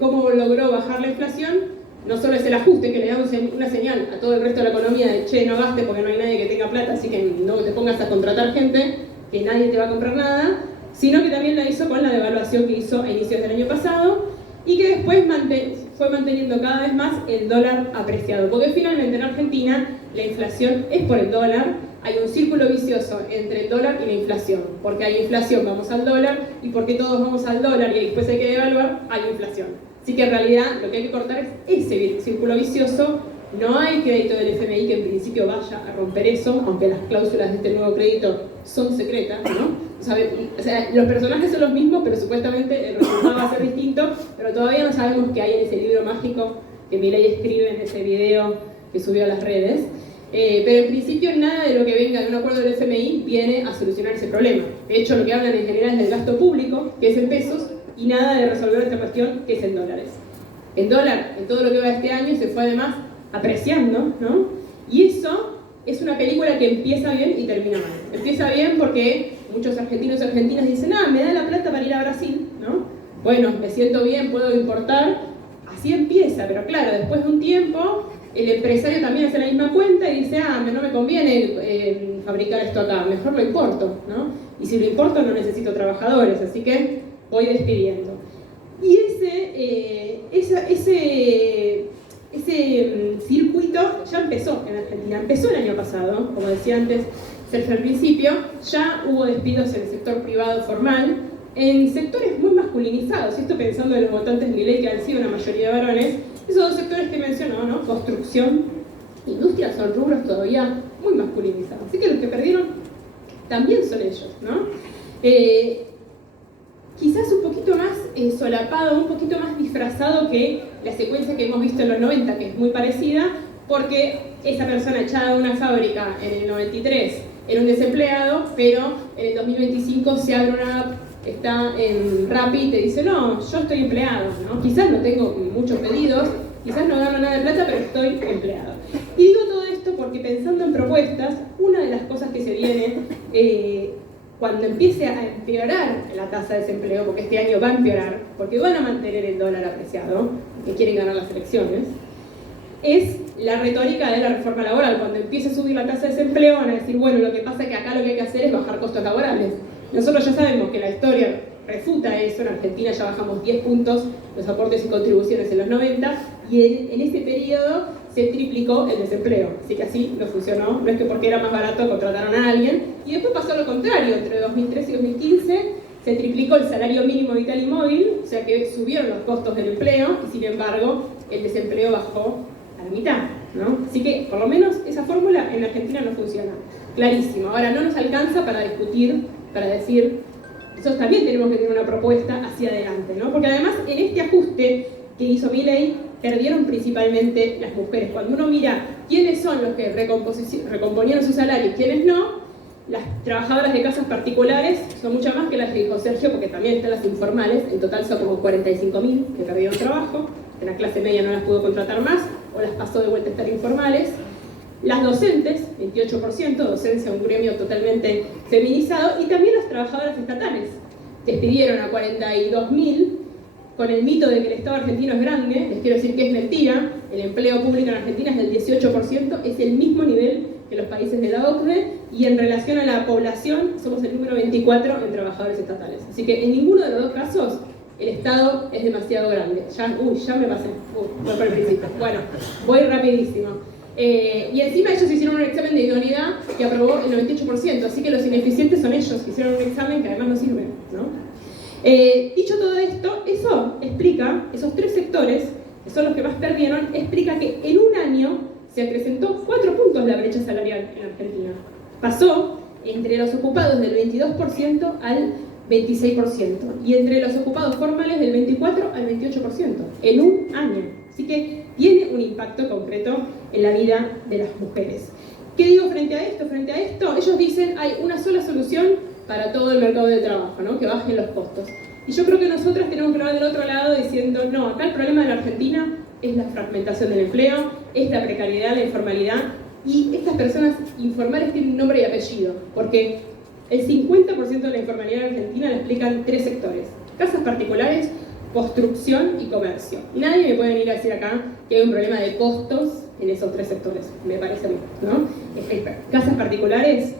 cómo logró bajar la inflación, no solo es el ajuste que le da una señal a todo el resto de la economía de che, no gaste porque no hay nadie que tenga plata, así que no te pongas a contratar gente, que nadie te va a comprar nada, sino que también la hizo con la devaluación que hizo a inicios del año pasado y que después fue manteniendo cada vez más el dólar apreciado, porque finalmente en Argentina la inflación es por el dólar. Hay un círculo vicioso entre el dólar y la inflación, porque hay inflación, vamos al dólar, y porque todos vamos al dólar y después hay que devaluar, hay inflación. Así que en realidad lo que hay que cortar es ese círculo vicioso. No hay crédito del FMI que en principio vaya a romper eso, aunque las cláusulas de este nuevo crédito son secretas, ¿no? O sea, los personajes son los mismos, pero supuestamente el resultado va a ser distinto, pero todavía no sabemos qué hay en ese libro mágico que Milei escribe en ese video que subió a las redes. Pero en principio nada de lo que venga de un acuerdo del FMI viene a solucionar ese problema. De hecho, lo que hablan en general es del gasto público, que es en pesos, y nada de resolver esta cuestión, que es en dólares. El dólar, en todo lo que va de este año, se fue además apreciando, ¿no? Y eso es una película que empieza bien y termina mal. Empieza bien porque muchos argentinos y argentinas dicen, me da la plata para ir a Brasil, ¿no? Bueno, me siento bien, puedo importar. Así empieza, pero claro, después de un tiempo, el empresario también hace la misma cuenta y dice, no me conviene fabricar esto acá, mejor lo importo, ¿no? Y si lo importo no necesito trabajadores, así que voy despidiendo. Y ese circuito ya empezó en Argentina, empezó el año pasado, como decía antes Sergio al principio, ya hubo despidos en el sector privado formal, en sectores muy masculinizados, esto pensando en los votantes de Milei que han sido una mayoría de varones. Esos dos sectores que mencionó, ¿no? Construcción, industria, son rubros todavía muy masculinizados. Así que los que perdieron también son ellos, ¿no? Quizás un poquito más solapado, un poquito más disfrazado que la secuencia que hemos visto en los 90, que es muy parecida, porque esa persona echada de una fábrica en el 93 era un desempleado, pero en el 2025 se abre una app, está en Rappi y te dice, no, yo estoy empleado, ¿no? Quizás no tengo muchos pedidos, quizás no gano nada de plata, pero estoy empleado. Y digo todo esto porque pensando en propuestas, una de las cosas que se viene cuando empiece a empeorar la tasa de desempleo, porque este año va a empeorar, porque van a mantener el dólar apreciado, que quieren ganar las elecciones, es la retórica de la reforma laboral. Cuando empiece a subir la tasa de desempleo van a decir, bueno, lo que pasa es que acá lo que hay que hacer es bajar costos laborales. Nosotros ya sabemos que la historia refuta eso. En Argentina ya bajamos 10 puntos los aportes y contribuciones en los 90, y en ese periodo se triplicó el desempleo. Así que así no funcionó. No es que porque era más barato contrataron a alguien. Y después pasó lo contrario. Entre 2013 y 2015 se triplicó el salario mínimo vital y móvil, o sea que subieron los costos del empleo, y sin embargo el desempleo bajó a la mitad, ¿no? Así que por lo menos esa fórmula en Argentina no funciona. Clarísimo. Ahora no nos alcanza para discutir, para decir, nosotros también tenemos que tener una propuesta hacia adelante, ¿no? Porque además en este ajuste que hizo Milei perdieron principalmente las mujeres. Cuando uno mira quiénes son los que recomponieron su salario y quiénes no, Las trabajadoras de casas particulares son muchas más que las que dijo Sergio, porque también están las informales. En total son como 45.000 que perdieron trabajo. En la clase media no las pudo contratar más o las pasó de vuelta a estar informales. Las docentes, 28%, docencia, un gremio totalmente feminizado, y también las trabajadoras estatales. Despidieron a 42.000 con el mito de que el Estado argentino es grande. Les quiero decir que es mentira. El empleo público en Argentina es del 18%, es el mismo nivel que los países de la OCDE, y en relación a la población somos el número 24 en trabajadores estatales. Así que en ninguno de los dos casos el Estado es demasiado grande. Ya me pasé. Voy por el principio. Bueno, voy rapidísimo. Y encima ellos hicieron un examen de idoneidad que aprobó el 98%, así que los ineficientes son ellos que hicieron un examen que además no sirve, ¿no? Dicho todo esto, eso explica, esos tres sectores, que son los que más perdieron, explica que en un año se acrecentó 4 puntos la brecha salarial en Argentina. Pasó entre los ocupados del 22% al 26%, y entre los ocupados formales del 24 al 28%, en un año. Así que tiene un impacto concreto en la vida de las mujeres. ¿Qué digo frente a esto? Frente a esto, ellos dicen hay una sola solución para todo el mercado de trabajo, ¿no? Que bajen los costos. Y yo creo que nosotras tenemos que hablar del otro lado diciendo, no, acá el problema de la Argentina es la fragmentación del empleo, es la precariedad, la informalidad, y estas personas informales tienen un nombre y apellido, porque el 50% de la informalidad en Argentina la explican 3 sectores: casas particulares, construcción y comercio. Nadie me puede venir a decir acá que hay un problema de costos en esos 3 sectores, me parece a mí, ¿no? Casas particulares,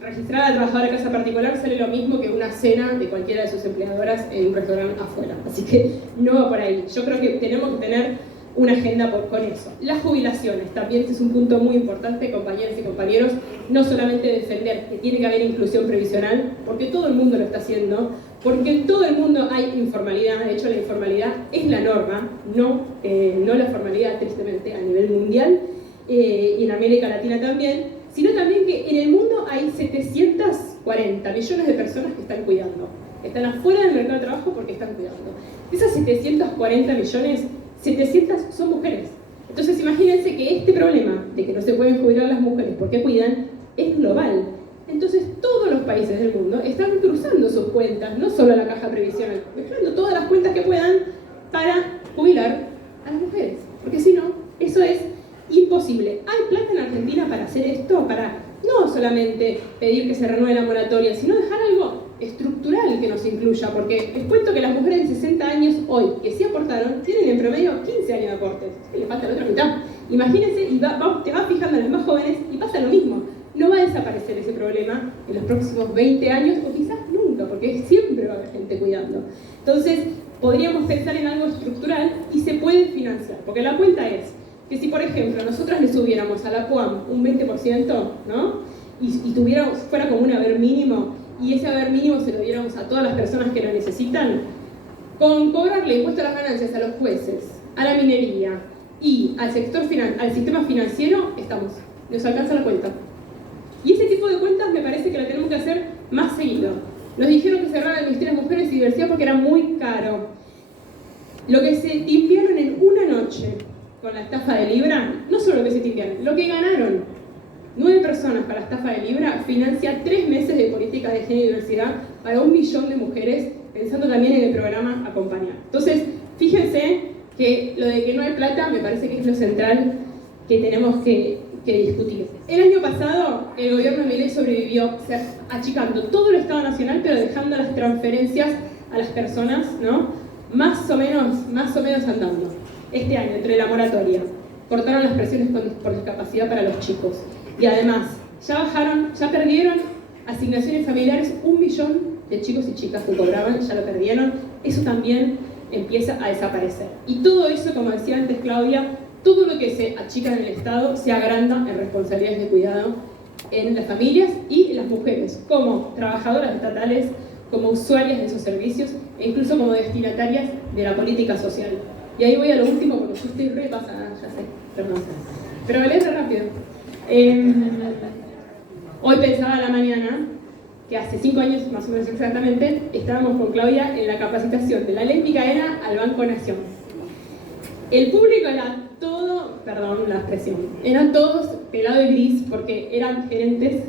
registrar a la trabajadora de casa particular sale lo mismo que una cena de cualquiera de sus empleadoras en un restaurante afuera, así que no va por ahí. Yo creo que tenemos que tener una agenda con eso. Las jubilaciones, también este es un punto muy importante, compañeras y compañeros, no solamente defender que tiene que haber inclusión previsional, porque todo el mundo lo está haciendo, porque en todo el mundo hay informalidad. De hecho la informalidad es la norma, no la formalidad, tristemente, a nivel mundial, y en América Latina también, sino también que en el mundo hay 740 millones de personas que están cuidando, están afuera del mercado de trabajo porque están cuidando. De esas 740 millones, 700 son mujeres. Entonces imagínense que este problema de que no se pueden jubilar las mujeres porque cuidan es global. Entonces todos los países del mundo están cruzando sus cuentas, no solo la caja previsional, mezclando todas las cuentas que puedan para jubilar a las mujeres, porque si no, eso es imposible. ¿Hay plata en Argentina para hacer esto? Para no solamente pedir que se renueve la moratoria, sino dejar algo estructural que nos incluya, porque les cuento que las mujeres de 60 años hoy, que sí aportaron, tienen en promedio 15 años de aportes, que le falta la otra mitad. Imagínense, y te vas fijando en las más jóvenes y pasa lo mismo. No va a desaparecer ese problema en los próximos 20 años, o quizás nunca, porque siempre va a haber gente cuidando. Entonces, podríamos pensar en algo estructural y se puede financiar, porque la cuenta es que si, por ejemplo, nosotras le subiéramos a la PUAM un 20%, ¿no? Y fuera como un haber mínimo, y ese haber mínimo se lo diéramos a todas las personas que lo necesitan, con cobrarle impuesto a las ganancias a los jueces, a la minería y al sistema financiero, nos alcanza la cuenta. Y ese tipo de cuentas me parece que la tenemos que hacer más seguido. Nos dijeron que cerraran el Ministerio de Mujeres y Diversidad porque era muy caro. Lo que se timbiaron en una noche con la estafa de Libra, no solo lo que se timbiaron, lo que ganaron 9 personas para la estafa de Libra financia 3 meses de políticas de género y diversidad para 1 millón de mujeres, pensando también en el programa Acompañar. Entonces, fíjense que lo de que no hay plata me parece que es lo central que tenemos que discutir. El año pasado el gobierno de Milei sobrevivió achicando todo el Estado Nacional, pero dejando las transferencias a las personas, ¿no? Más o menos andando. Este año, entre la moratoria, cortaron las presiones por discapacidad para los chicos. Y además, ya perdieron asignaciones familiares, 1 millón de chicos y chicas que cobraban, ya lo perdieron. Eso también empieza a desaparecer. Y todo eso, como decía antes Claudia, todo lo que se achica en el Estado se agranda en responsabilidades de cuidado en las familias y en las mujeres, como trabajadoras estatales, como usuarias de esos servicios e incluso como destinatarias de la política social. Y ahí voy a lo último, porque yo estoy repasada, ya sé, perdón. Pero me leer rápido. Hoy pensaba a la mañana que hace 5 años, más o menos exactamente, estábamos con Claudia en la capacitación de la ley Micaela al Banco Nación. El público era todo perdón la expresión, eran todos pelado y gris porque eran gerentes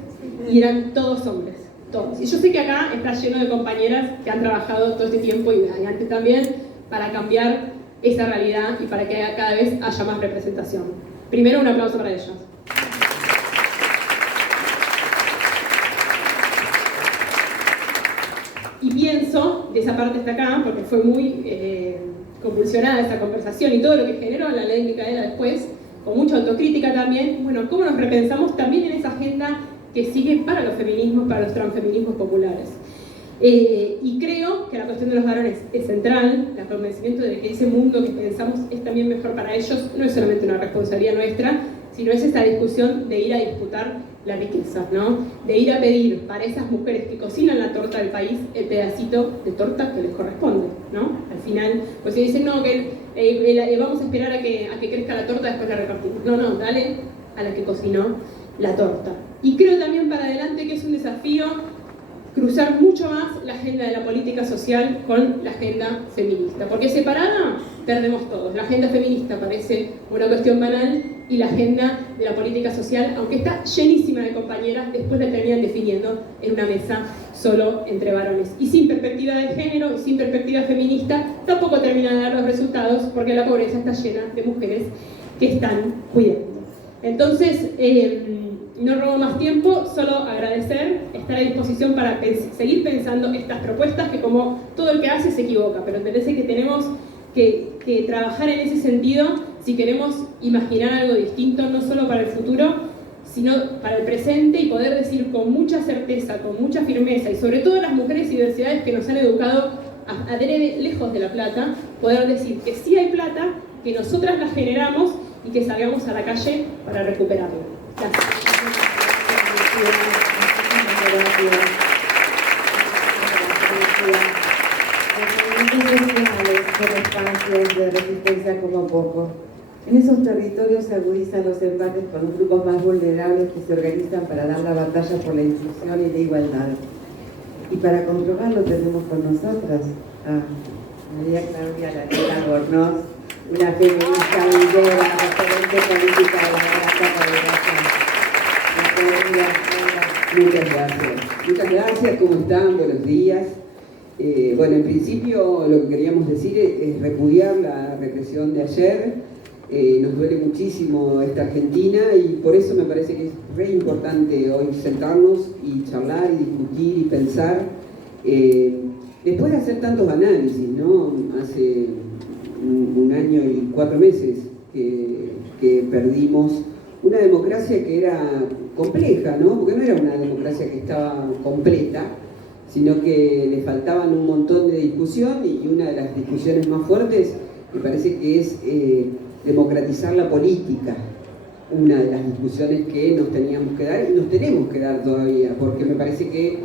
y eran todos hombres, todos. Y yo sé que acá está lleno de compañeras que han trabajado todo este tiempo y antes también para cambiar esa realidad y para que cada vez haya más representación. Primero, un aplauso para ellas. Y pienso, de esa parte está acá, porque fue muy convulsionada esa conversación y todo lo que generó la ley Micaela después, con mucha autocrítica también, bueno, cómo nos repensamos también en esa agenda que sigue para los feminismos, para los transfeminismos populares. Y creo que la cuestión de los varones es central, el convencimiento de que ese mundo que pensamos es también mejor para ellos, no es solamente una responsabilidad nuestra, sino es esta discusión de ir a disputar la riqueza, ¿no? De ir a pedir para esas mujeres que cocinan la torta del país el pedacito de torta que les corresponde, ¿no? Al final, pues si dicen, no, que vamos a esperar a que crezca la torta, después la repartimos. No, dale a la que cocinó la torta. Y creo también para adelante que es un desafío cruzar mucho más la agenda de la política social con la agenda feminista, porque separada perdemos todos. La agenda feminista parece una cuestión banal y la agenda de la política social, aunque está llenísima de compañeras, después la terminan definiendo en una mesa solo entre varones. Y sin perspectiva de género y sin perspectiva feminista, tampoco termina de dar los resultados, porque la pobreza está llena de mujeres que están cuidando. Entonces, no robo más tiempo, solo agradecer, estar a disposición para seguir pensando estas propuestas que como todo el que hace se equivoca, pero me parece que tenemos que trabajar en ese sentido si queremos imaginar algo distinto, no solo para el futuro, sino para el presente y poder decir con mucha certeza, con mucha firmeza y sobre todo las mujeres y diversidades que nos han educado adrede lejos de la plata, poder decir que sí hay plata, que nosotras la generamos y que salgamos a la calle para recuperarla. Gracias. Son espacios de resistencia como poco. En esos territorios se agudizan los embates con grupos más vulnerables que se organizan para dar la batalla por la inclusión y la igualdad. Y para comprobarlo tenemos con nosotras a María Claudia Lanela Gornoz, una feminista lidera, referente política de la Muchas gracias. Muchas gracias, ¿cómo están? Buenos días. Bueno, en principio lo que queríamos decir es repudiar la represión de ayer. Nos duele muchísimo esta Argentina y por eso me parece que es re importante hoy sentarnos y charlar y discutir y pensar. Después de hacer tantos análisis, ¿no? Hace un año y 4 meses que perdimos una democracia que era compleja, ¿no? Porque no era una democracia que estaba completa, sino que le faltaban un montón de discusión y una de las discusiones más fuertes me parece que es democratizar la política, una de las discusiones que nos teníamos que dar y nos tenemos que dar todavía, porque me parece que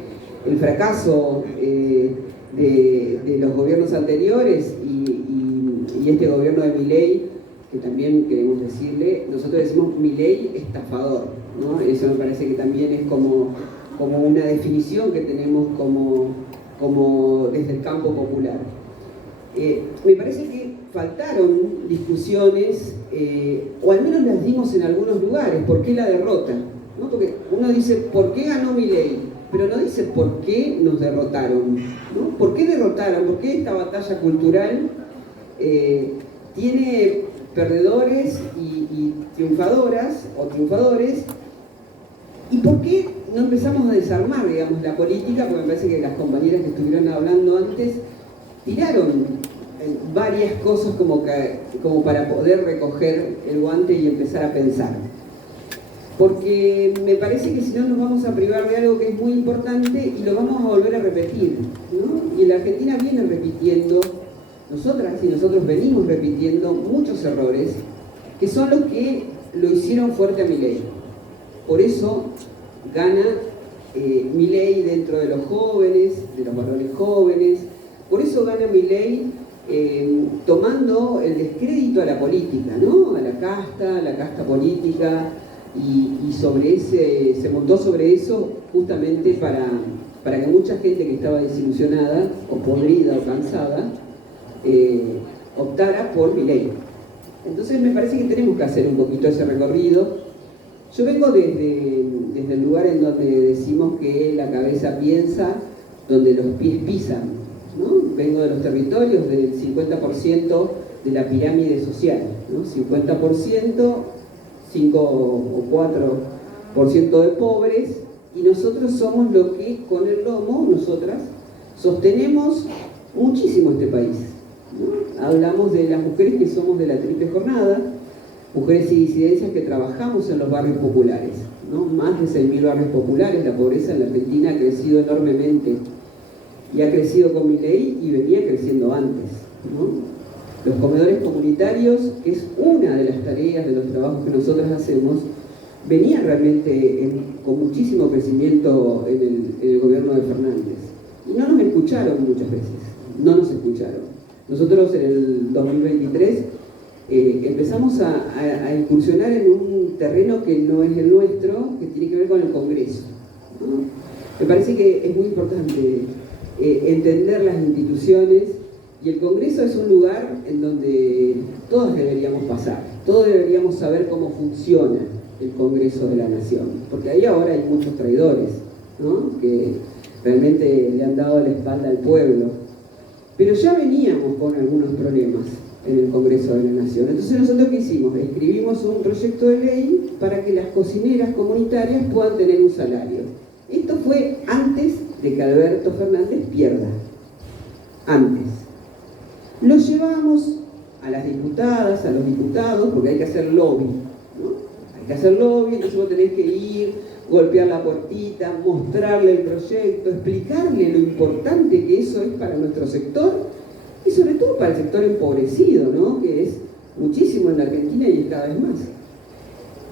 el fracaso de los gobiernos anteriores y este gobierno de Milei, que también queremos decirle, nosotros decimos Milei estafador, ¿no? Eso me parece que también es como una definición que tenemos como desde el campo popular. Me parece que faltaron discusiones, o al menos las dimos en algunos lugares. ¿Por qué la derrota? ¿No? Porque uno dice, ¿por qué ganó Milei? Pero no dice por qué nos derrotaron, ¿no? ¿Por qué derrotaron? ¿Por qué esta batalla cultural tiene perdedores y triunfadoras o triunfadores? ¿Y por qué no empezamos a desarmar, digamos, la política? Porque me parece que las compañeras que estuvieron hablando antes tiraron varias cosas como para poder recoger el guante y empezar a pensar. Porque me parece que si no nos vamos a privar de algo que es muy importante y lo vamos a volver a repetir, ¿no? Y la Argentina viene repitiendo, nosotras y nosotros venimos repitiendo muchos errores que son los que lo hicieron fuerte a Milei. Por eso gana Milei dentro de los jóvenes, de los varones jóvenes. Por eso gana Milei tomando el descrédito a la política, ¿no? A la casta política, y se montó sobre eso justamente para que mucha gente que estaba desilusionada, o podrida, o cansada, optara por Milei. Entonces me parece que tenemos que hacer un poquito ese recorrido. Yo vengo desde el lugar en donde decimos que la cabeza piensa, donde los pies pisan, ¿no? Vengo de los territorios del 50% de la pirámide social, ¿no? 50%, 5 o 4% de pobres, y nosotros somos lo que con el lomo, nosotras, sostenemos muchísimo este país, ¿no? Hablamos de las mujeres que somos de la triple jornada, mujeres y disidencias que trabajamos en los barrios populares, ¿no? Más de 6.000 barrios populares. La pobreza en la Argentina ha crecido enormemente y ha crecido con Milei y venía creciendo antes, ¿no? Los comedores comunitarios, que es una de las tareas de los trabajos que nosotros hacemos, venían realmente con muchísimo crecimiento en el gobierno de Fernández. Y no nos escucharon muchas veces, no nos escucharon. Nosotros en el 2023 empezamos a incursionar en un terreno que no es el nuestro, que tiene que ver con el Congreso, ¿no? Me parece que es muy importante entender las instituciones, y el Congreso es un lugar en donde todos deberíamos pasar, todos deberíamos saber cómo funciona el Congreso de la Nación, porque ahí ahora hay muchos traidores, ¿no? Que realmente le han dado la espalda al pueblo, pero ya veníamos con algunos problemas en el Congreso de la Nación. Entonces nosotros ¿qué hicimos? Escribimos un proyecto de ley para que las cocineras comunitarias puedan tener un salario. Esto fue antes de que Alberto Fernández pierda. Antes. Lo llevamos a las diputadas, a los diputados, porque hay que hacer lobby, ¿no? Hay que hacer lobby, entonces vos tenés que ir, golpear la puertita, mostrarle el proyecto, explicarle lo importante que eso es para nuestro sector y sobre todo para el sector empobrecido, ¿no? Que es muchísimo en la Argentina y es cada vez más.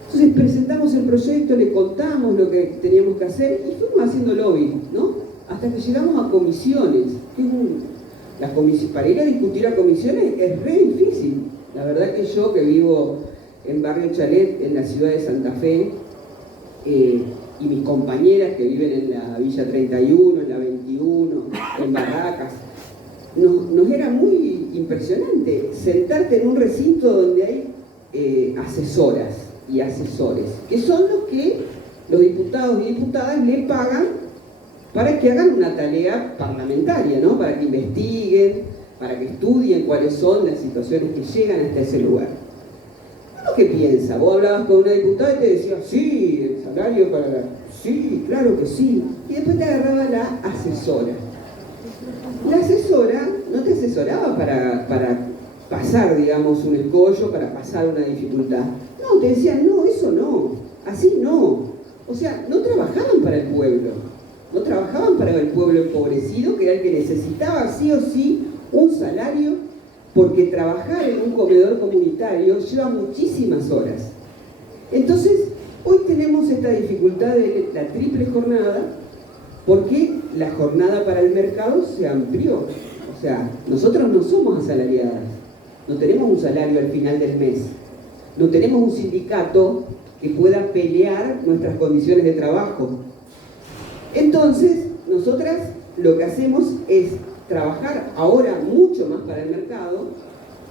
Entonces presentamos el proyecto, le contamos lo que teníamos que hacer y fuimos haciendo lobby, ¿no? Hasta que llegamos a comisiones. Para ir a discutir a comisiones es re difícil. La verdad que yo, que vivo en Barrio Chalet, en la ciudad de Santa Fe, y mis compañeras que viven en la Villa 31, en la 21, en Barracas, nos era muy impresionante sentarte en un recinto donde hay asesoras y asesores, que son los que los diputados y diputadas le pagan para que hagan una tarea parlamentaria, ¿no? Para que investiguen, para que estudien cuáles son las situaciones que llegan hasta ese lugar. ¿Uno qué piensa? Vos hablabas con una diputada y te decía, sí, el salario para la... Sí, claro que sí. Y después te agarraba la asesora. La asesora no te asesoraba para pasar, digamos, un escollo, para pasar una dificultad. No, te decían, no, eso no, así no. O sea, no trabajaban para el pueblo. No trabajaban para el pueblo empobrecido, que era el que necesitaba sí o sí un salario, porque trabajar en un comedor comunitario lleva muchísimas horas. Entonces, hoy tenemos esta dificultad de la triple jornada, porque la jornada para el mercado se amplió. O sea, nosotros no somos asalariadas, no tenemos un salario al final del mes, no tenemos un sindicato que pueda pelear nuestras condiciones de trabajo. Entonces, nosotras lo que hacemos es trabajar ahora mucho más para el mercado,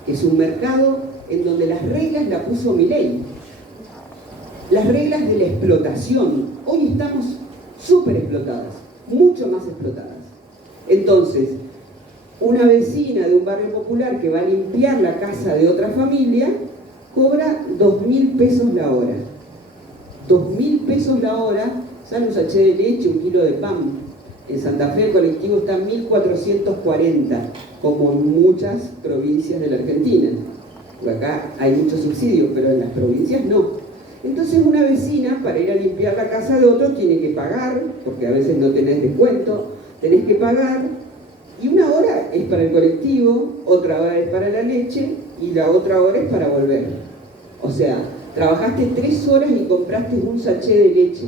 que es un mercado en donde las reglas las puso Milei. Las reglas de la explotación. Hoy estamos súper explotadas, mucho más explotadas. Entonces, una vecina de un barrio popular que va a limpiar la casa de otra familia cobra 2.000 pesos la hora. 2.000 pesos la hora. Sale un sachet de leche, un kilo de pan. En Santa Fe el colectivo está en 1.440, como en muchas provincias de la Argentina. Porque acá hay muchos subsidios, pero en las provincias no. Entonces una vecina, para ir a limpiar la casa de otro, tiene que pagar, porque a veces no tenés descuento, tenés que pagar, y una hora es para el colectivo, otra hora es para la leche, y la otra hora es para volver. O sea, trabajaste 3 horas y compraste un sachet de leche.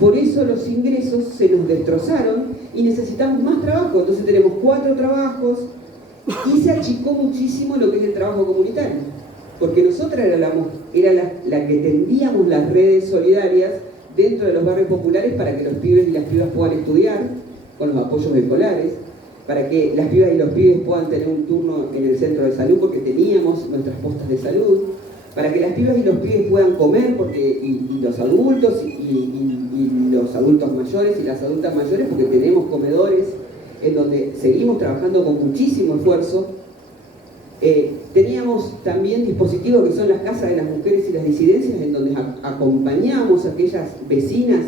Por eso los ingresos se nos destrozaron y necesitamos más trabajo. Entonces tenemos 4 trabajos y se achicó muchísimo lo que es el trabajo comunitario. Porque nosotras era la que tendíamos las redes solidarias dentro de los barrios populares para que los pibes y las pibas puedan estudiar con los apoyos escolares. para que las pibas y los pibes puedan tener un turno en el centro de salud, porque teníamos nuestras postas de salud, para que las pibas y los pibes puedan comer, y los adultos, y los adultos mayores y las adultas mayores, porque tenemos comedores en donde seguimos trabajando con muchísimo esfuerzo. Teníamos también dispositivos que son las casas de las mujeres y las disidencias, en donde acompañamos a aquellas vecinas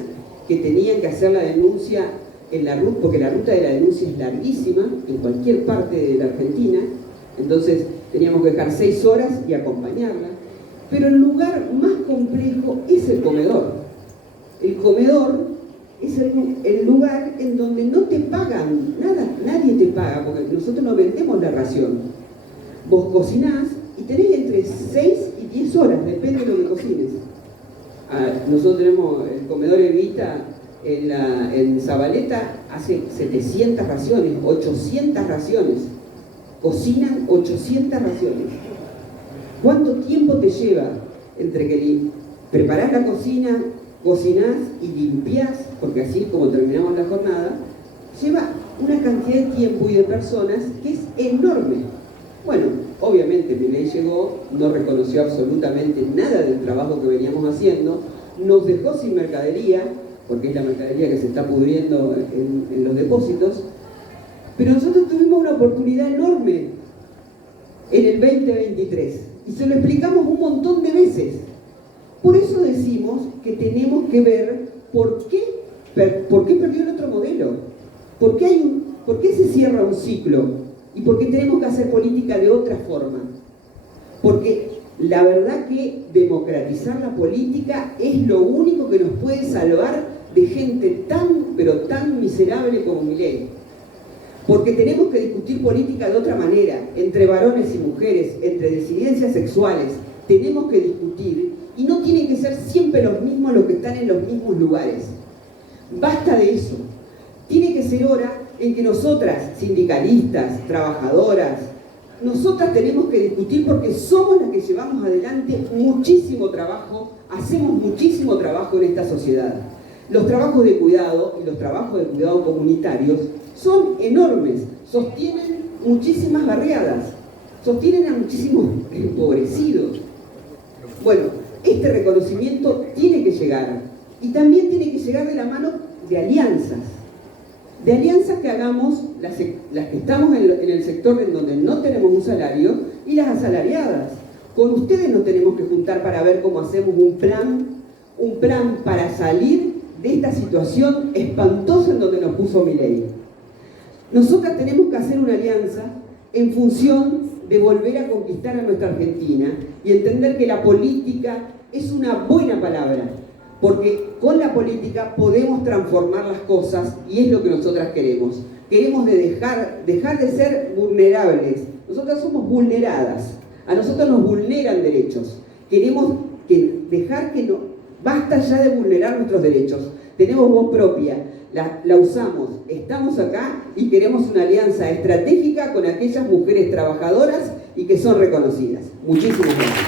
que tenían que hacer la denuncia en la ruta, porque la ruta de la denuncia es larguísima en cualquier parte de la Argentina. Entonces teníamos que dejar 6 horas y acompañarla. Pero el lugar más complejo es el comedor. El comedor es el lugar en donde no te pagan nada, nadie te paga, porque nosotros no vendemos la ración. Vos cocinás y tenés entre 6 y 10 horas, depende de lo que cocines. Nosotros tenemos el comedor Evita en Zabaleta, hace 700 raciones, 800 raciones. Cocinan 800 raciones. ¿Cuánto tiempo te lleva entre que preparás la cocina, cocinás y limpiás? Porque así como terminamos la jornada, lleva una cantidad de tiempo y de personas que es enorme. Bueno, obviamente Milei llegó, no reconoció absolutamente nada del trabajo que veníamos haciendo, nos dejó sin mercadería, porque es la mercadería que se está pudriendo en los depósitos, pero nosotros tuvimos una oportunidad enorme en el 2023 y se lo explicamos un montón de veces. Por eso decimos que tenemos que ver por qué perdió el otro modelo, por qué se cierra un ciclo y por qué tenemos que hacer política de otra forma. Porque la verdad que democratizar la política es lo único que nos puede salvar de gente tan, pero tan miserable como Milei. Porque tenemos que discutir política de otra manera, entre varones y mujeres, entre disidencias sexuales. Tenemos que discutir, y no tienen que ser siempre los mismos los que están en los mismos lugares. Basta de eso. Tiene que ser hora en que nosotras, sindicalistas, trabajadoras, nosotras tenemos que discutir, porque somos las que llevamos adelante muchísimo trabajo, hacemos muchísimo trabajo en esta sociedad. Los trabajos de cuidado y los trabajos de cuidado comunitarios son enormes, sostienen muchísimas barriadas, sostienen a muchísimos empobrecidos. Bueno, este reconocimiento tiene que llegar, y también tiene que llegar de la mano de alianzas que hagamos las que estamos en el sector en donde no tenemos un salario, y las asalariadas. Con ustedes nos tenemos que juntar para ver cómo hacemos un plan para salir de esta situación espantosa en donde nos puso Milei. Nosotras tenemos que hacer una alianza en función de volver a conquistar a nuestra Argentina y entender que la política es una buena palabra, porque con la política podemos transformar las cosas, y es lo que nosotras queremos. Queremos dejar de ser vulnerables. Nosotras somos vulneradas. A nosotros nos vulneran derechos. Queremos dejar que no... Basta ya de vulnerar nuestros derechos. Tenemos voz propia, la usamos, estamos acá y queremos una alianza estratégica con aquellas mujeres trabajadoras y que son reconocidas. Muchísimas gracias.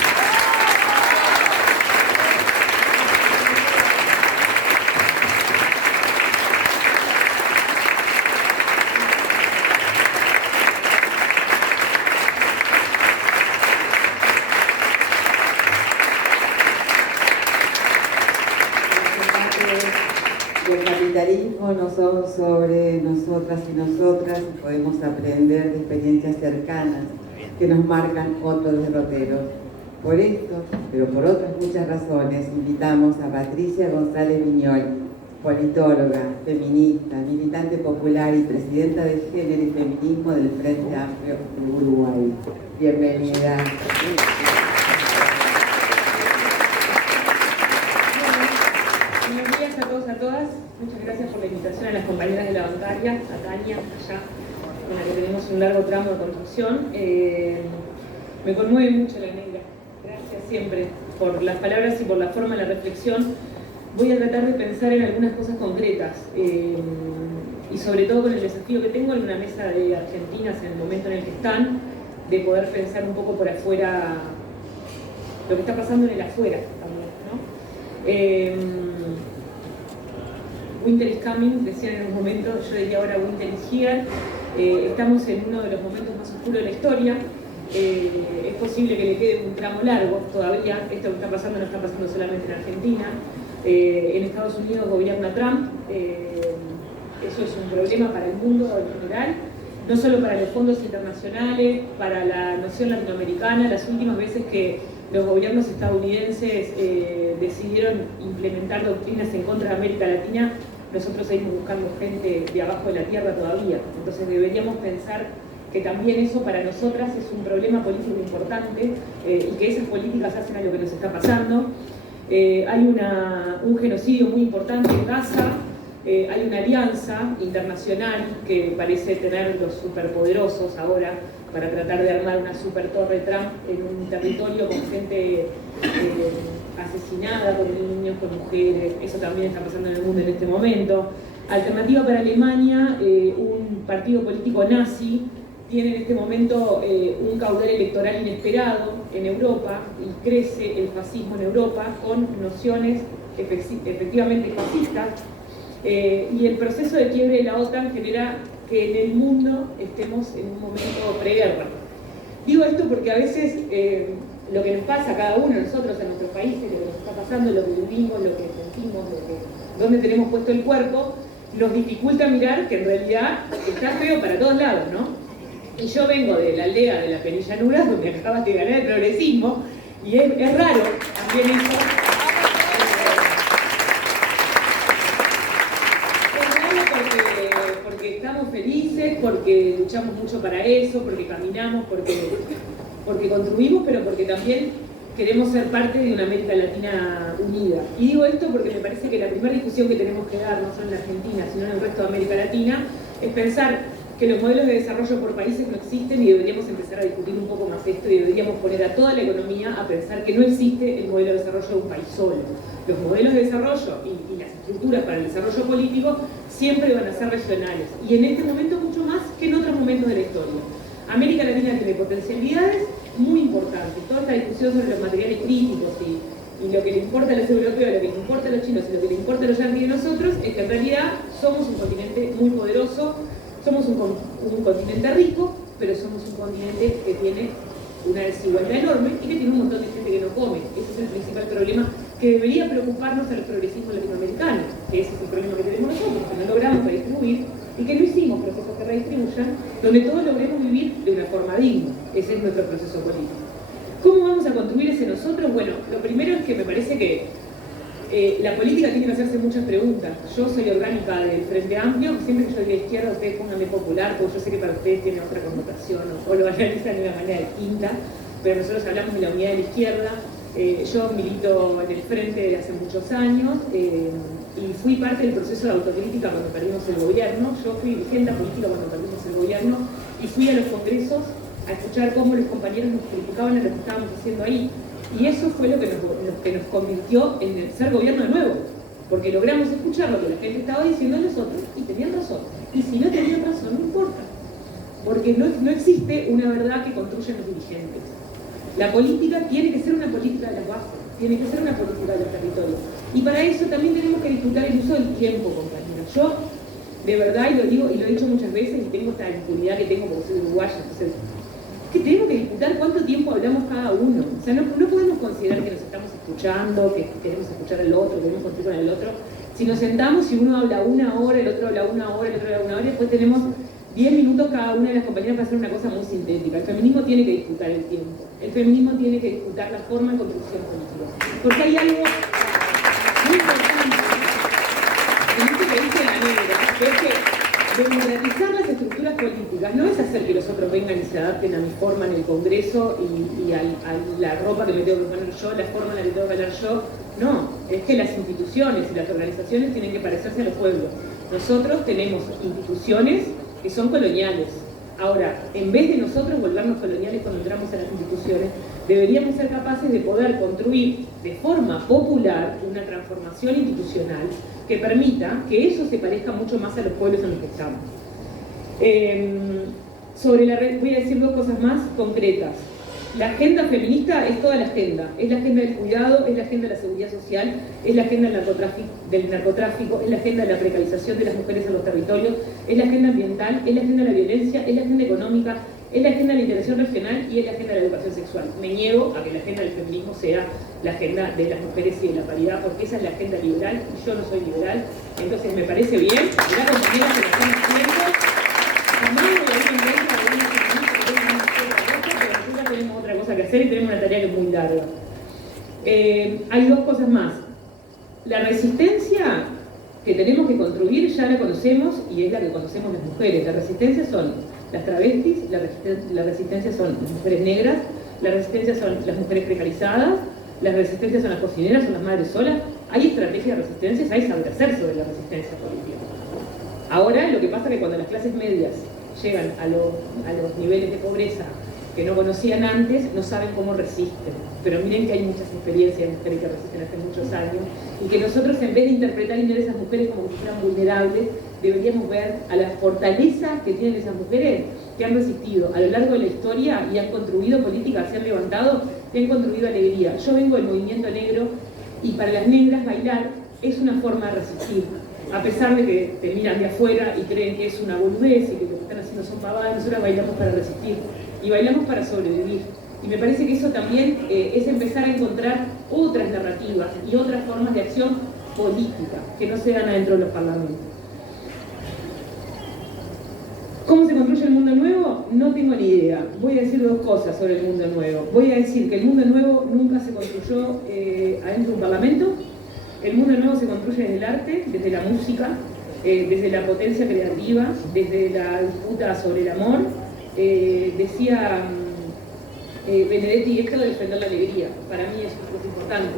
El capitalismo no son sobre nosotras y nosotras, y podemos aprender de experiencias cercanas que nos marcan otros derroteros. Por esto, pero por otras muchas razones, invitamos a Patricia González Viñoly, politóloga, feminista, militante popular y presidenta de Género y Feminismo del Frente Amplio de Uruguay. Bienvenida. Buenos días a todos, a todas. Muchas gracias por la invitación a las compañeras de la bancaria, a Tania, allá, con la que tenemos un largo tramo de construcción. Me conmueve mucho la negra. Gracias siempre por las palabras y por la forma de la reflexión. Voy a tratar de pensar en algunas cosas concretas y sobre todo con el desafío que tengo en una mesa de argentinas en el momento en el que están, de poder pensar un poco por afuera lo que está pasando en el afuera también, ¿no? Winter is coming, decían en un momento, yo diría ahora winter is here. Estamos en uno de los momentos más oscuros de la historia. Es posible que le quede un tramo largo todavía. Esto que está pasando no está pasando solamente en Argentina. En Estados Unidos gobierna Trump. Eso es un problema para el mundo en general, no solo para los fondos internacionales, para la noción latinoamericana. Las últimas veces que los gobiernos estadounidenses decidieron implementar doctrinas en contra de América Latina, nosotros seguimos buscando gente de abajo de la tierra todavía. Entonces deberíamos pensar que también eso para nosotras es un problema político importante y que esas políticas hacen a lo que nos está pasando. Hay un genocidio muy importante en Gaza. Hay una alianza internacional que parece tener los superpoderosos ahora para tratar de armar una super torre Trump en un territorio con gente asesinada, con niños, con mujeres. Eso también está pasando en el mundo en este momento. Alternativa para Alemania, un partido político nazi, tiene en este momento un caudal electoral inesperado en Europa y crece el fascismo en Europa con nociones efectivamente fascistas. Y el proceso de quiebre de la OTAN genera que en el mundo estemos en un momento preguerra. Digo esto porque a veces lo que nos pasa a cada uno de nosotros en nuestros países, lo que nos está pasando, lo que vivimos, lo que sentimos, dónde tenemos puesto el cuerpo, nos dificulta mirar que en realidad está feo para todos lados, ¿no? Y yo vengo de la aldea de la Penillanura, donde acabas de ganar el progresismo, y es raro también eso. Porque estamos felices, porque luchamos mucho para eso, porque caminamos, porque construimos, pero porque también queremos ser parte de una América Latina unida. Y digo esto porque me parece que la primera discusión que tenemos que dar, no solo en Argentina, sino en el resto de América Latina, es pensar que los modelos de desarrollo por países no existen y deberíamos empezar a discutir un poco más esto y deberíamos poner a toda la economía a pensar que no existe el modelo de desarrollo de un país solo. Los modelos de desarrollo y las estructuras para el desarrollo político siempre van a ser regionales y en este momento mucho más que en otros momentos de la historia. América Latina tiene potencialidades muy importantes. Toda esta discusión sobre los materiales críticos y lo que le importa a los europeos, lo que le importa a los chinos y lo que le importa a los yanquis de nosotros es que en realidad somos un continente muy poderoso, somos un continente rico, pero somos un continente que tiene una desigualdad enorme y que tiene un montón de gente que no come. Ese es el principal problema que debería preocuparnos al progresismo latinoamericano, que ese es el problema que tenemos nosotros, que no logramos redistribuir y que no hicimos procesos que redistribuyan, donde todos logremos vivir de una forma digna. Ese es nuestro proceso político. ¿Cómo vamos a construir ese nosotros? Bueno, lo primero es que me parece que la política tiene que hacerse muchas preguntas. Yo soy orgánica del Frente Amplio, siempre que yo digo izquierda, ustedes pónganme popular, porque yo sé que para ustedes tiene otra connotación o lo analizan de una manera distinta, pero nosotros hablamos de la unidad de la izquierda. Yo milito en el Frente desde hace muchos años y fui parte del proceso de autocrítica cuando perdimos el gobierno. Yo fui dirigente política cuando perdimos el gobierno y fui a los congresos a escuchar cómo los compañeros nos criticaban a lo que estábamos haciendo ahí. Y eso fue lo que nos convirtió en ser gobierno de nuevo, porque logramos escuchar lo que la gente estaba diciendo a nosotros y tenían razón. Y si no tenían razón, no importa, porque no existe una verdad que construyan los dirigentes. La política tiene que ser una política de las bases, tiene que ser una política de los territorios. Y para eso también tenemos que disfrutar el uso del tiempo, compañeros. Yo, de verdad, y lo digo y lo he dicho muchas veces, y tengo esta impunidad que tengo porque soy uruguaya, entonces, que tenemos que disputar cuánto tiempo hablamos cada uno. O sea, no podemos considerar que nos estamos escuchando, que queremos escuchar al otro, que queremos construir con el otro. Si nos sentamos y uno habla una hora, el otro habla una hora, el otro habla una hora, y después tenemos 10 minutos cada una de las compañeras para hacer una cosa muy sintética. El feminismo tiene que disputar el tiempo. El feminismo tiene que disputar la forma de construcción política. Porque hay algo muy importante en esto que dice la negra, que es que democratizar las estructuras políticas no es hacer que los otros vengan y se adapten a mi forma en el Congreso y a la ropa que me tengo que poner yo, la forma en la que tengo que hablar yo. No, es que las instituciones y las organizaciones tienen que parecerse a los pueblos. Nosotros tenemos instituciones que son coloniales. Ahora, en vez de nosotros volvernos coloniales cuando entramos a las instituciones, deberíamos ser capaces de poder construir de forma popular una transformación institucional que permita que eso se parezca mucho más a los pueblos en los que estamos. Voy a decir dos cosas más concretas. La agenda feminista es toda la agenda. Es la agenda del cuidado, es la agenda de la seguridad social, es la agenda del narcotráfico, es la agenda de la precarización de las mujeres en los territorios, es la agenda ambiental, es la agenda de la violencia, es la agenda económica, es la agenda de la integración regional y es la agenda de la educación sexual. Me niego a que la agenda del feminismo sea la agenda de las mujeres y de la paridad, porque esa es la agenda liberal y yo no soy liberal. Entonces me parece bien, la compañera que la están haciendo. También voy a ir en contra de una feminista que tenga una cosa, pero nosotros tenemos otra cosa que hacer y tenemos una tarea que es muy larga. Hay dos cosas más. La resistencia que tenemos que construir ya la conocemos y es la que conocemos las mujeres. La resistencia son las travestis, la resistencia son las mujeres negras, la resistencia son las mujeres precarizadas, las resistencias son las cocineras, son las madres solas. Hay estrategias de resistencias, hay saber hacer sobre la resistencia política. Ahora lo que pasa es que cuando las clases medias llegan a los niveles de pobreza que no conocían antes, no saben cómo resisten. Pero miren que hay muchas experiencias de mujeres que resisten hace muchos años y que nosotros, en vez de interpretar y ver a esas mujeres como si fueran vulnerables, deberíamos ver a la fortaleza que tienen esas mujeres que han resistido a lo largo de la historia y han construido políticas, se han levantado y han construido alegría. Yo vengo del movimiento negro y para las negras bailar es una forma de resistir. A pesar de que te miran de afuera y creen que es una boludez y que lo que están haciendo son pavadas, nosotros bailamos para resistir y bailamos para sobrevivir. Y me parece que eso también es empezar a encontrar otras narrativas y otras formas de acción política que no se dan adentro de los parlamentos. ¿Cómo se construye el mundo nuevo? No tengo ni idea. Voy a decir dos cosas sobre el mundo nuevo. Voy a decir que el mundo nuevo nunca se construyó adentro de un parlamento. El mundo nuevo se construye desde el arte, desde la música, desde la potencia creativa, desde la disputa sobre el amor. Decía Benedetti, esto de defender la alegría, para mí es una cosa importante.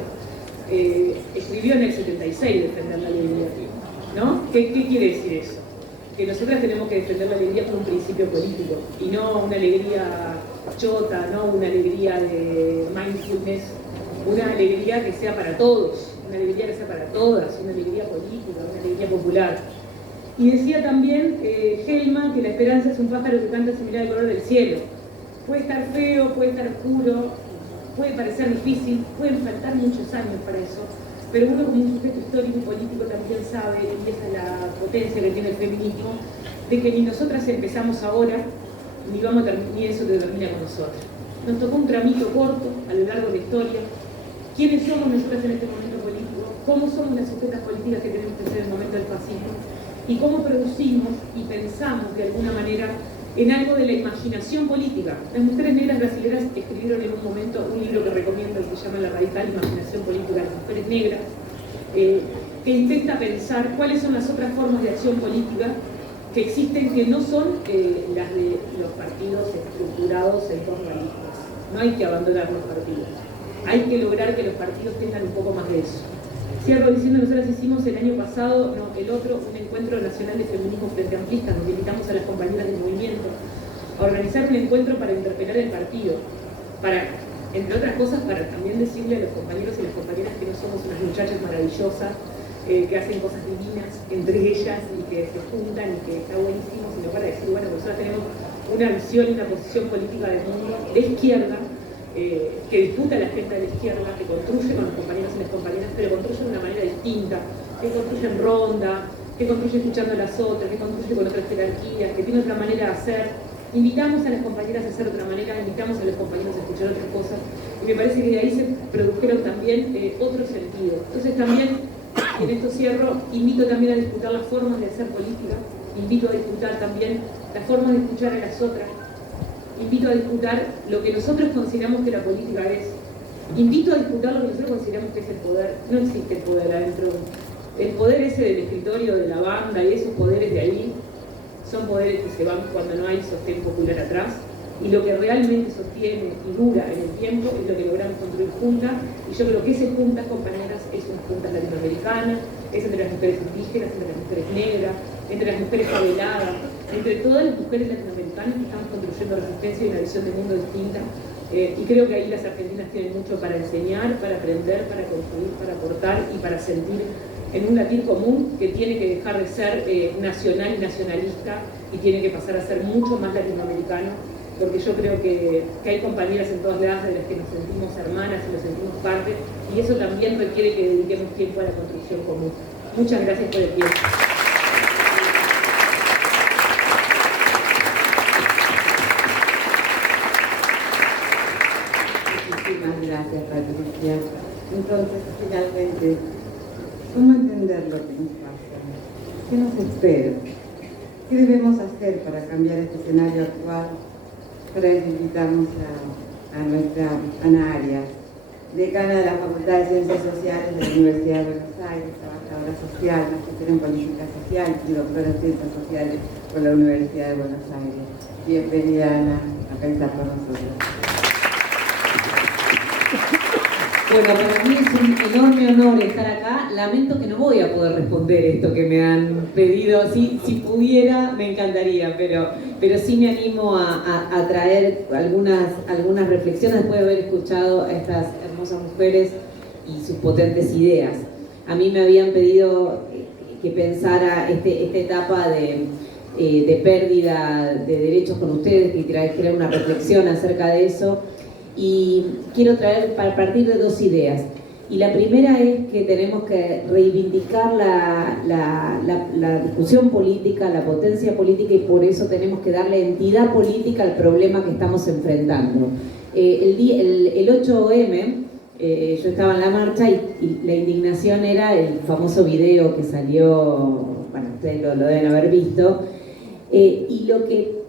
Escribió en el 76 defender la alegría, ¿no? ¿Qué quiere decir eso? Que nosotras tenemos que defender la alegría por un principio político y no una alegría chota, no una alegría de mindfulness, una alegría que sea para todos, una alegría que sea para todas, una alegría política, una alegría popular. Y decía también Hellman que la esperanza es un pájaro que canta similar al color del cielo. Puede estar feo, puede estar oscuro, puede parecer difícil, pueden faltar muchos años para eso, pero uno como un sujeto histórico y político también sabe, y esa es la potencia que tiene el feminismo, de que ni nosotras empezamos ahora, ni eso que termina con nosotras. Nos tocó un tramito corto a lo largo de la historia. ¿Quiénes somos nosotras en este momento político? ¿Cómo somos las sujetas políticas que tenemos que ser en el momento del fascismo? ¿Y cómo producimos y pensamos de alguna manera en algo de la imaginación política? Las mujeres negras brasileñas escribieron en un momento un libro que recomiendo que se llama La radical imaginación política de las mujeres negras, que intenta pensar cuáles son las otras formas de acción política que existen, que no son las de los partidos estructurados en torno a listas. No hay que abandonar los partidos, hay que lograr que los partidos tengan un poco más de eso. Cierro diciendo, nosotros hicimos el año pasado, un encuentro nacional de feminismo frente amplista, nos invitamos a las compañeras del movimiento a organizar un encuentro para interpelar el partido, para, entre otras cosas, para también decirle a los compañeros y las compañeras que no somos unas muchachas maravillosas, que hacen cosas divinas entre ellas y que se juntan y que está buenísimo, sino para decir, bueno, nosotros tenemos una visión y una posición política del mundo de izquierda, que disputa la agenda de la izquierda, que construye con los compañeros y las compañeras, pero construye de una manera distinta, que construye en ronda, que construye escuchando a las otras, que construye con otras jerarquías, que tiene otra manera de hacer. Invitamos a las compañeras a hacer otra manera, invitamos a los compañeros a escuchar otras cosas, y me parece que de ahí se produjeron también otros sentidos. Entonces también, en esto cierro, invito también a disputar las formas de hacer política, invito a disputar también las formas de escuchar a las otras, invito a disputar lo que nosotros consideramos que la política es, invito a disputar lo que nosotros consideramos que es el poder. No existe el poder adentro. El poder ese del escritorio, de la banda y esos poderes de ahí son poderes que se van cuando no hay sostén popular atrás, y lo que realmente sostiene y dura en el tiempo es lo que logramos construir juntas, y yo creo que ese juntas, compañeras, es unas juntas latinoamericanas, es entre las mujeres indígenas, entre las mujeres negras, entre las mujeres faveladas, entre todas las mujeres latinoamericanas que estamos construyendo resistencia y una visión de mundo distinta, y creo que ahí las argentinas tienen mucho para enseñar, para aprender, para construir, para aportar y para sentir en un latir común que tiene que dejar de ser nacional y nacionalista y tiene que pasar a ser mucho más latinoamericano porque yo creo que hay compañeras en todas lados de las que nos sentimos hermanas y nos sentimos parte, y eso también requiere que dediquemos tiempo a la construcción común. Muchas gracias por el tiempo. Muchísimas gracias, Patricia. Entonces, finalmente, ¿cómo entender lo que nos pasa? ¿Qué nos espera? ¿Qué debemos hacer para cambiar este escenario actual? Para eso invitamos a nuestra Ana Arias, decana de la Facultad de Ciencias Sociales de la Universidad de Buenos Aires, trabajadora social, magíster en política social y doctora en Ciencias Sociales por la Universidad de Buenos Aires. Bienvenida, Ana, a pensar con nosotros. Bueno, para mí es un enorme honor estar acá. Lamento que no voy a poder responder esto que me han pedido. Si pudiera, me encantaría, pero sí me animo a traer algunas reflexiones después de haber escuchado a estas hermosas mujeres y sus potentes ideas. A mí me habían pedido que pensara esta etapa de pérdida de derechos con ustedes, que trajera una reflexión acerca de eso. Y quiero traer a partir de dos ideas. Y la primera es que tenemos que reivindicar la discusión política, la potencia política, y por eso tenemos que darle entidad política al problema que estamos enfrentando. El 8M, yo estaba en la marcha y la indignación era el famoso video que salió, bueno, ustedes lo deben haber visto, y lo que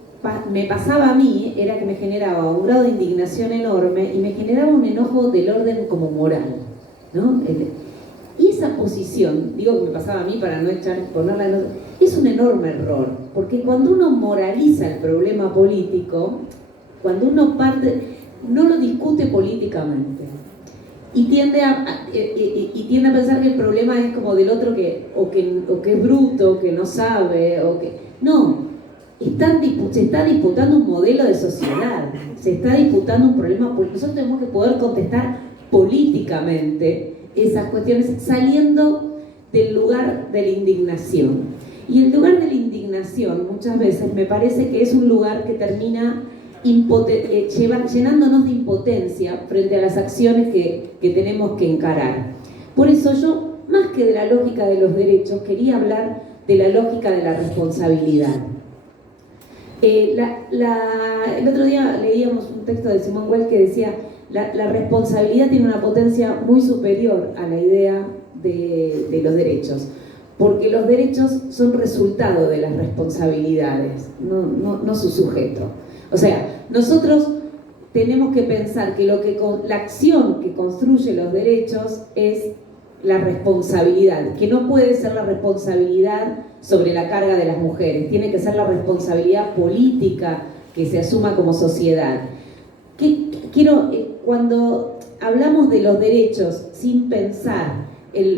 me pasaba a mí era que me generaba un grado de indignación enorme y me generaba un enojo del orden como moral, ¿no? Y esa posición, digo que me pasaba a mí para no ponerla en otro, es un enorme error, porque cuando uno moraliza el problema político, cuando uno no lo discute políticamente y tiende a pensar que el problema es como del otro que es bruto, que no sabe, no. Se está disputando un modelo de sociedad, se está disputando un problema político. Nosotros tenemos que poder contestar políticamente esas cuestiones saliendo del lugar de la indignación. Y el lugar de la indignación muchas veces me parece que es un lugar que termina llenándonos de impotencia frente a las acciones que tenemos que encarar. Por eso yo, más que de la lógica de los derechos, quería hablar de la lógica de la responsabilidad. El otro día leíamos un texto de Simone Weil que decía la responsabilidad tiene una potencia muy superior a la idea de los derechos, porque los derechos son resultado de las responsabilidades, no su sujeto. O sea, nosotros tenemos que pensar que la acción que construye los derechos es la responsabilidad, que no puede ser la responsabilidad sobre la carga de las mujeres, tiene que ser la responsabilidad política que se asuma como sociedad. Cuando hablamos de los derechos sin pensar,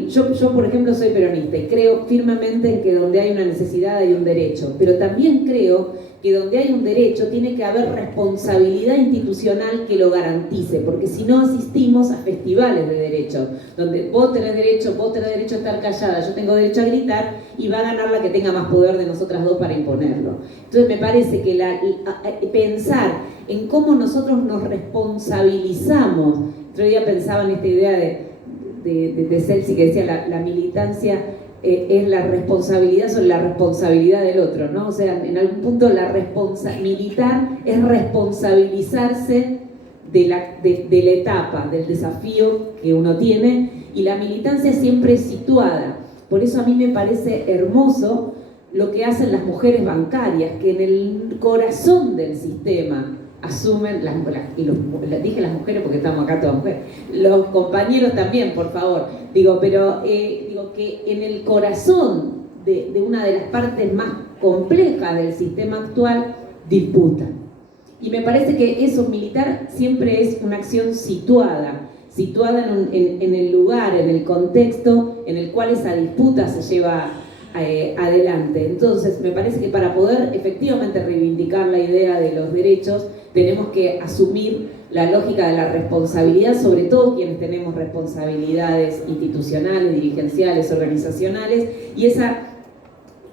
yo por ejemplo soy peronista y creo firmemente en que donde hay una necesidad hay un derecho, pero también creo que donde hay un derecho tiene que haber responsabilidad institucional que lo garantice, porque si no asistimos a festivales de derechos, donde vos tenés derecho a estar callada, yo tengo derecho a gritar, y va a ganar la que tenga más poder de nosotras dos para imponerlo. Entonces me parece que pensar en cómo nosotros nos responsabilizamos, otro día pensaba en esta idea de Celsi que decía la militancia es la responsabilidad sobre la responsabilidad del otro, ¿no? O sea, en algún punto militar es responsabilizarse de la etapa, del desafío que uno tiene, y la militancia siempre es situada. Por eso a mí me parece hermoso lo que hacen las mujeres bancarias, que en el corazón del sistema asumen, dije las mujeres porque estamos acá todas mujeres, los compañeros también, por favor, digo que en el corazón de una de las partes más complejas del sistema actual disputan. Y me parece que eso militar siempre es una acción situada en el lugar, en el contexto en el cual esa disputa se lleva adelante. Entonces me parece que para poder efectivamente reivindicar la idea de los derechos tenemos que asumir la lógica de la responsabilidad, sobre todo quienes tenemos responsabilidades institucionales, dirigenciales, organizacionales, y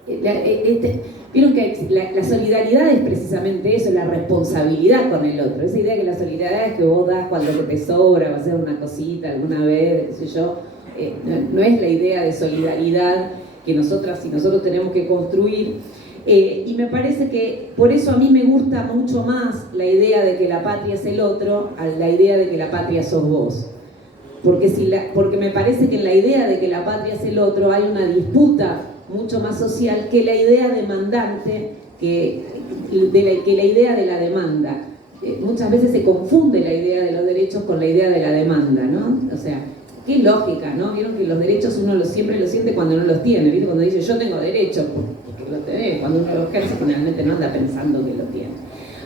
Vieron que la solidaridad es precisamente eso, la responsabilidad con el otro. Esa idea que la solidaridad es que vos das cuando te sobra, vas a hacer una cosita alguna vez, qué sé yo. No es la idea de solidaridad que nosotros tenemos que construir. Y me parece que por eso a mí me gusta mucho más la idea de que la patria es el otro a la idea de que la patria sos vos. Porque me parece que en la idea de que la patria es el otro hay una disputa mucho más social que la idea demandante, que la idea de la demanda. Muchas veces se confunde la idea de los derechos con la idea de la demanda, ¿no? O sea, qué lógica, ¿no? Vieron que los derechos uno siempre los siente cuando no los tiene, ¿viste? Cuando dice yo tengo derechos, porque los tenés. Cuando uno los ejerce, generalmente no anda pensando que los tiene.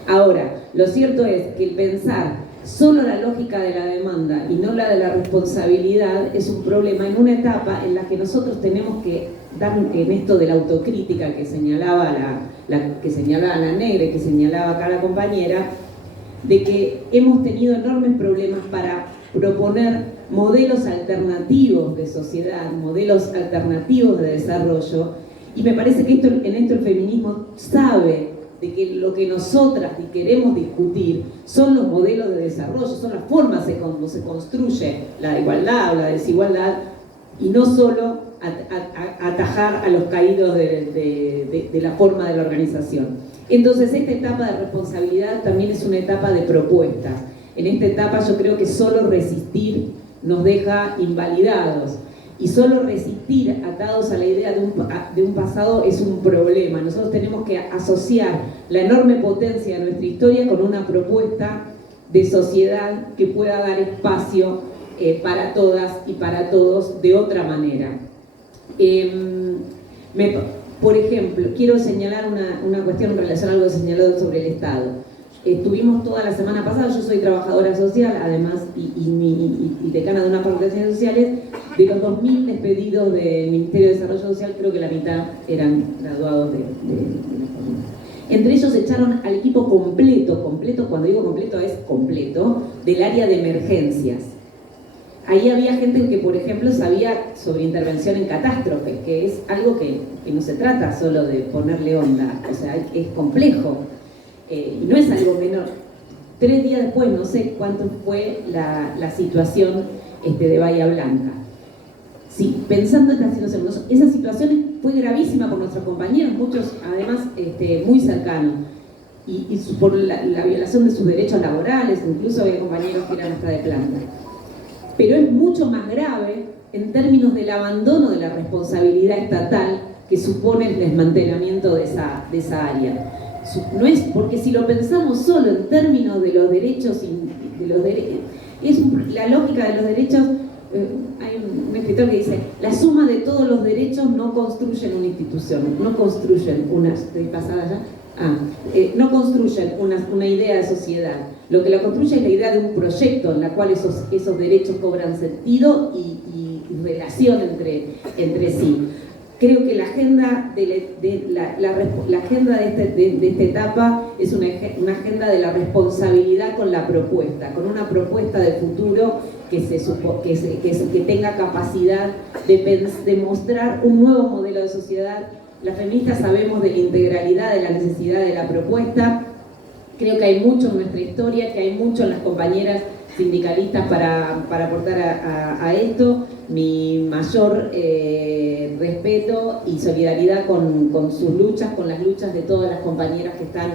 Ahora, lo cierto es que el pensar solo la lógica de la demanda y no la de la responsabilidad es un problema en una etapa en la que nosotros tenemos que dar en esto de la autocrítica que señalaba la Negra y que señalaba acá la compañera, de que hemos tenido enormes problemas para proponer modelos alternativos de sociedad, modelos alternativos de desarrollo, y me parece que en esto el feminismo sabe de que lo que nosotras queremos discutir son los modelos de desarrollo, son las formas de cómo se construye la igualdad o la desigualdad, y no solo atajar a los caídos de la forma de la organización. Entonces esta etapa de responsabilidad también es una etapa de propuestas. En esta etapa yo creo que solo resistir nos deja invalidados. Y solo resistir atados a la idea de un pasado es un problema. Nosotros tenemos que asociar la enorme potencia de nuestra historia con una propuesta de sociedad que pueda dar espacio para todas y para todos de otra manera. Por ejemplo, quiero señalar una cuestión en relación a algo señalado sobre el Estado. Estuvimos toda la semana pasada, yo soy trabajadora social, además, y decana de una facultad de Ciencias Sociales. De los 2.000 despedidos del Ministerio de Desarrollo Social, creo que la mitad eran graduados de la facultad. Entre ellos echaron al equipo completo, cuando digo completo es completo, del área de emergencias. Ahí había gente que, por ejemplo, sabía sobre intervención en catástrofes, que es algo que no se trata solo de ponerle onda, o sea, es complejo. Y no es algo menor. 3 días después, no sé cuánto fue la situación de Bahía Blanca. Sí, pensando en esa situación fue gravísima por nuestros compañeros, muchos además muy cercanos, y por la violación de sus derechos laborales, incluso había compañeros que eran hasta de planta. Pero es mucho más grave en términos del abandono de la responsabilidad estatal que supone el desmantelamiento de esa área. No es porque si lo pensamos solo en términos de los derechos, la lógica de los derechos. Hay un escritor que dice: la suma de todos los derechos no construyen una institución, no construyen no construyen una idea de sociedad. Lo que lo construye es la idea de un proyecto en la cual esos derechos cobran sentido y relación entre sí. Creo que la agenda de esta etapa es una agenda de la responsabilidad con la propuesta, con una propuesta de futuro que tenga capacidad de mostrar un nuevo modelo de sociedad. Las feministas sabemos de la integralidad, de la necesidad de la propuesta. Creo que hay mucho en nuestra historia, que hay mucho en las compañeras sindicalistas para aportar a esto. Mi mayor respeto y solidaridad con sus luchas, con las luchas de todas las compañeras que están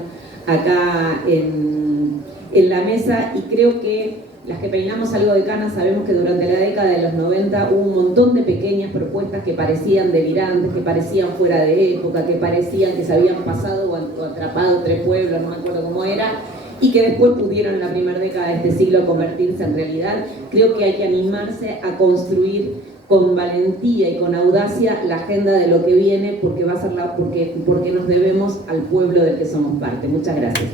acá en la mesa, y creo que las que peinamos algo de canas sabemos que durante la década de los 90 hubo un montón de pequeñas propuestas que parecían delirantes, que parecían fuera de época, que parecían que se habían pasado o atrapado entre pueblos, no me acuerdo cómo era, y que después pudieron en la primera década de este siglo convertirse en realidad. Creo que hay que animarse a construir con valentía y con audacia la agenda de lo que viene, porque nos debemos al pueblo del que somos parte. Muchas gracias.